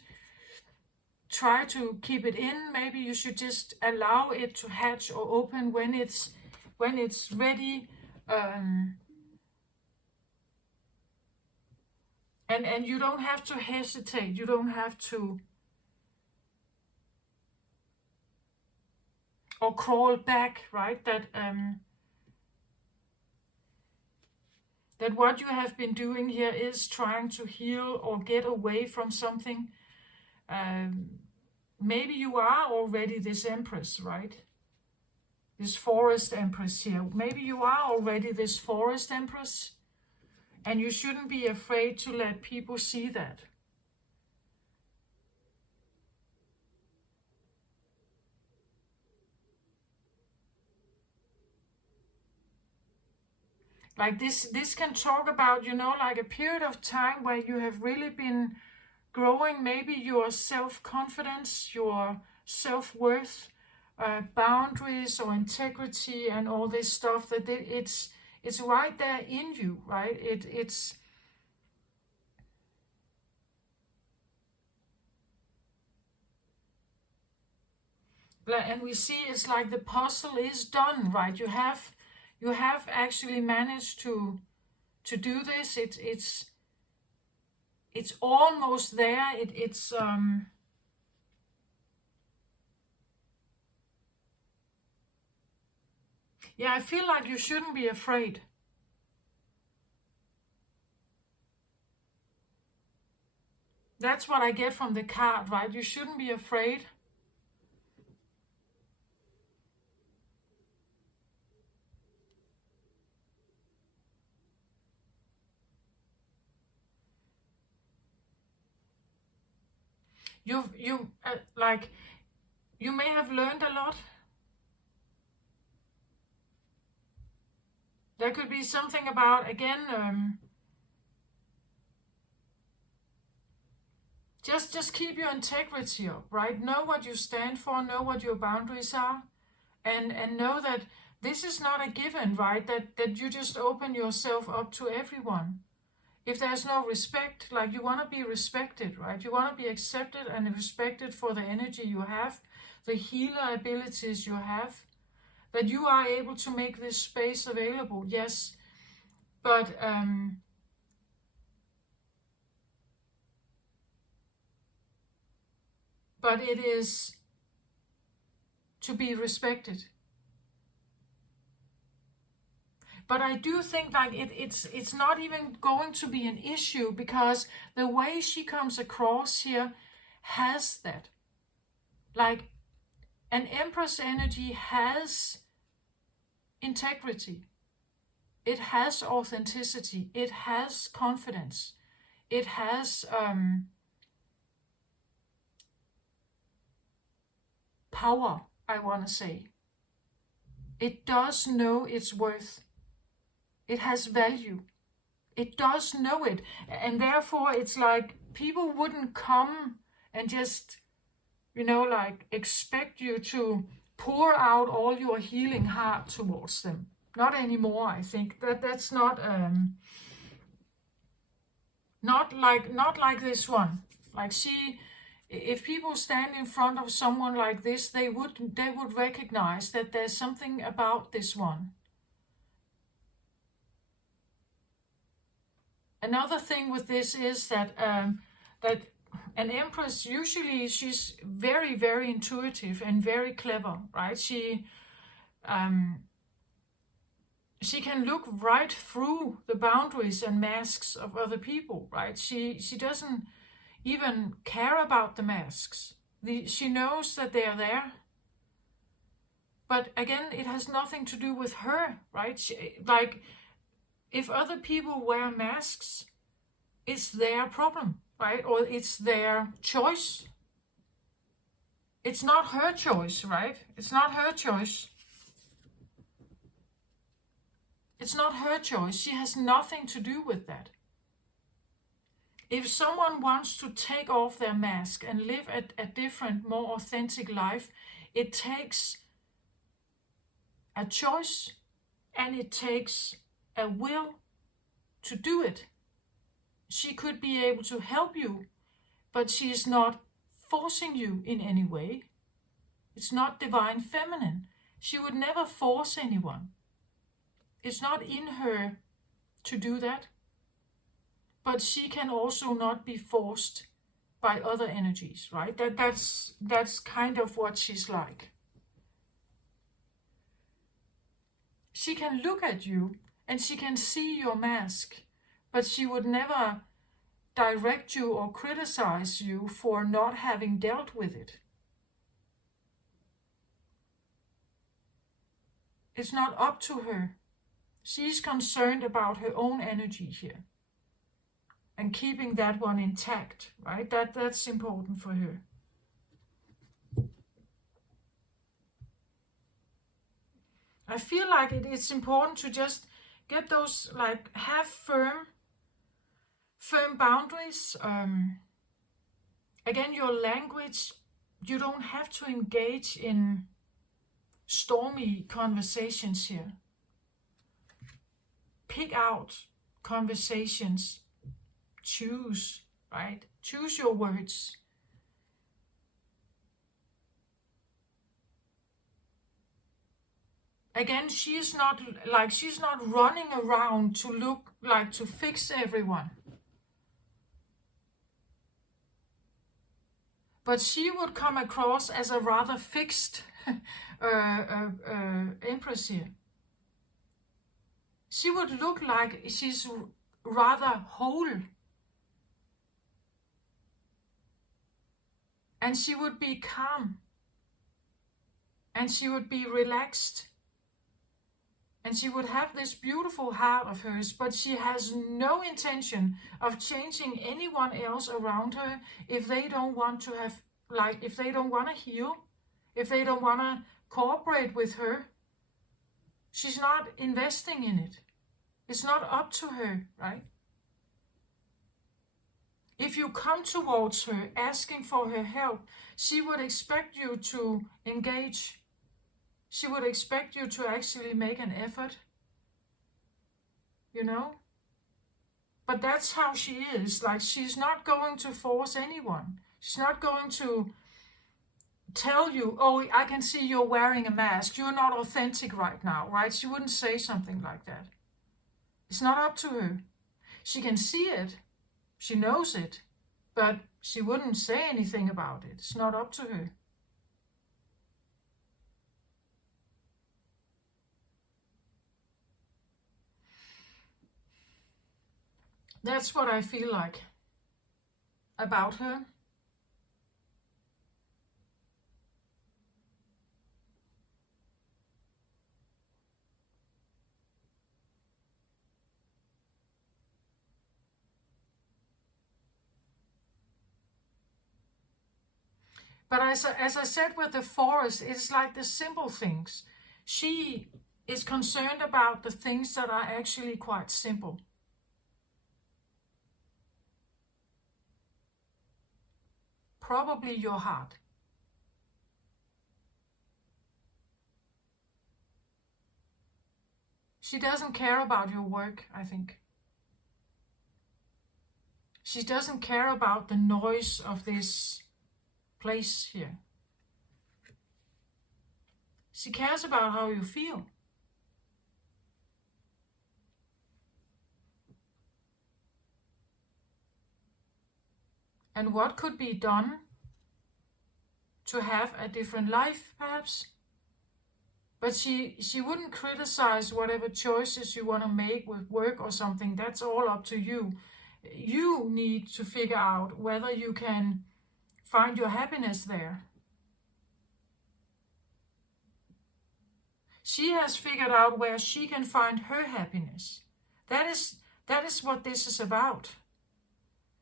try to keep it in. Maybe you should just allow it to hatch or open when it's ready. And you don't have to hesitate. You don't have to or crawl back, right? That what you have been doing here is trying to heal or get away from something. Maybe you are already this Empress, right? This Forest Empress here. Maybe you are already this Forest Empress, and you shouldn't be afraid to let people see that. Like this can talk about, like a period of time where you have really been growing maybe your self-confidence, your self-worth, boundaries or integrity and all this stuff, that it's right there in you, right? It's and we see it's like the puzzle is done, right? You have actually managed to do this. It's almost there. Yeah, I feel like you shouldn't be afraid. That's what I get from the card, right? You shouldn't be afraid. Like, you may have learned a lot. There could be something about, again, just keep your integrity up, right? Know what you stand for, know what your boundaries are, and know that this is not a given, right? That you just open yourself up to everyone. If there's no respect, like, you want to be respected, right? You want to be accepted and respected for the energy you have, the healer abilities you have, that you are able to make this space available, yes, but it is to be respected. But I do think like it's not even going to be an issue, because the way she comes across here has that. Like, an Empress energy has integrity. It has authenticity. It has confidence. It has power, I want to say. It does know its worth. It has value. It does know it. And therefore, it's like people wouldn't come and just, like, expect you to pour out all your healing heart towards them. Not anymore, I think. That's not like this one. Like, if people stand in front of someone like this, they would recognize that there's something about this one. Another thing with this is that that an Empress, usually she's very, very intuitive and very clever, right? She can look right through the boundaries and masks of other people, right? She doesn't, even care about the masks. She knows that they are there. But again, it has nothing to do with her, right? Like, if other people wear masks, it's their problem, right? Or it's their choice. It's not her choice, right? It's not her choice. It's not her choice. She has nothing to do with that. If someone wants to take off their mask and live a different, more authentic life, it takes a choice and it takes a will to do it. She could be able to help you, but she is not forcing you in any way. It's not divine feminine. She would never force anyone. It's not in her to do that. But she can also not be forced by other energies, right? That's kind of what she's like. She can look at you and she can see your mask, but she would never direct you or criticize you for not having dealt with it. It's not up to her. She's concerned about her own energy here and keeping that one intact, right? That's important for her. I feel like it's important to just get those, like, have firm boundaries. Again, your language, you don't have to engage in stormy conversations here. Pick out conversations. Choose, right? Choose your words. Again, she's not running around to look like to fix everyone. But she would come across as a rather fixed empress here. She would look like she's rather whole. And she would be calm. And she would be relaxed. And she would have this beautiful heart of hers, but she has no intention of changing anyone else around her if they don't want to have, like, if they don't want to heal, if they don't want to cooperate with her. She's not investing in it. It's not up to her, right? If you come towards her asking for her help, she would expect you to engage. She would expect you to actually make an effort, you know? But that's how she is. Like, she's not going to force anyone. She's not going to tell you, oh, I can see you're wearing a mask. You're not authentic right now, right? She wouldn't say something like that. It's not up to her. She can see it. She knows it. But she wouldn't say anything about it. It's not up to her. That's what I feel like about her. But as I said with the forest, it's like the simple things. She is concerned about the things that are actually quite simple. Probably your heart. She doesn't care about your work, I think. She doesn't care about the noise of this place here. She cares about how you feel. And what could be done to have a different life, perhaps? But she wouldn't criticize whatever choices you want to make with work or something. That's all up to you. You need to figure out whether you can find your happiness there. She has figured out where she can find her happiness. That is what this is about.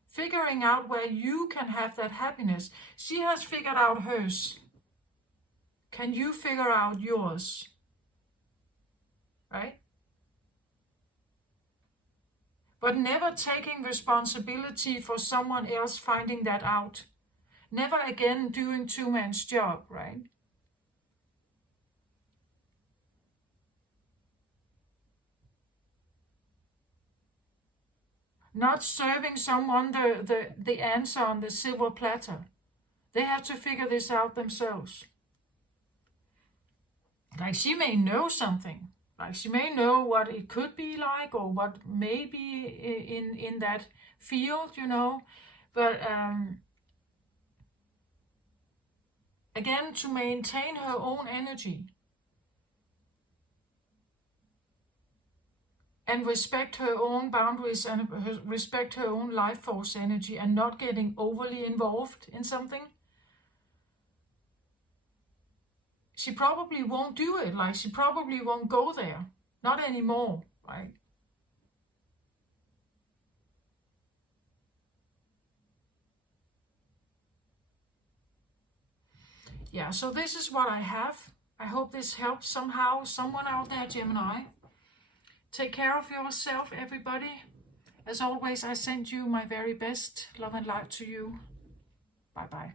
Figuring out where you can have that happiness. She has figured out hers. Can you figure out yours? Right? But never taking responsibility for someone else finding that out. Never again doing two-man's job, right? Not serving someone the answer on the silver platter. They have to figure this out themselves. Like, she may know something. Like, she may know what it could be like, or what may be in that field, you know. But again, to maintain her own energy and respect her own boundaries and respect her own life force energy, and not getting overly involved in something, she probably won't do it. Like, she probably won't go there. Not anymore, right? Yeah, so this is what I have. I hope this helps somehow someone out there, Gemini. Take care of yourself, everybody. As always, I send you my very best. Love and light to you. Bye-bye.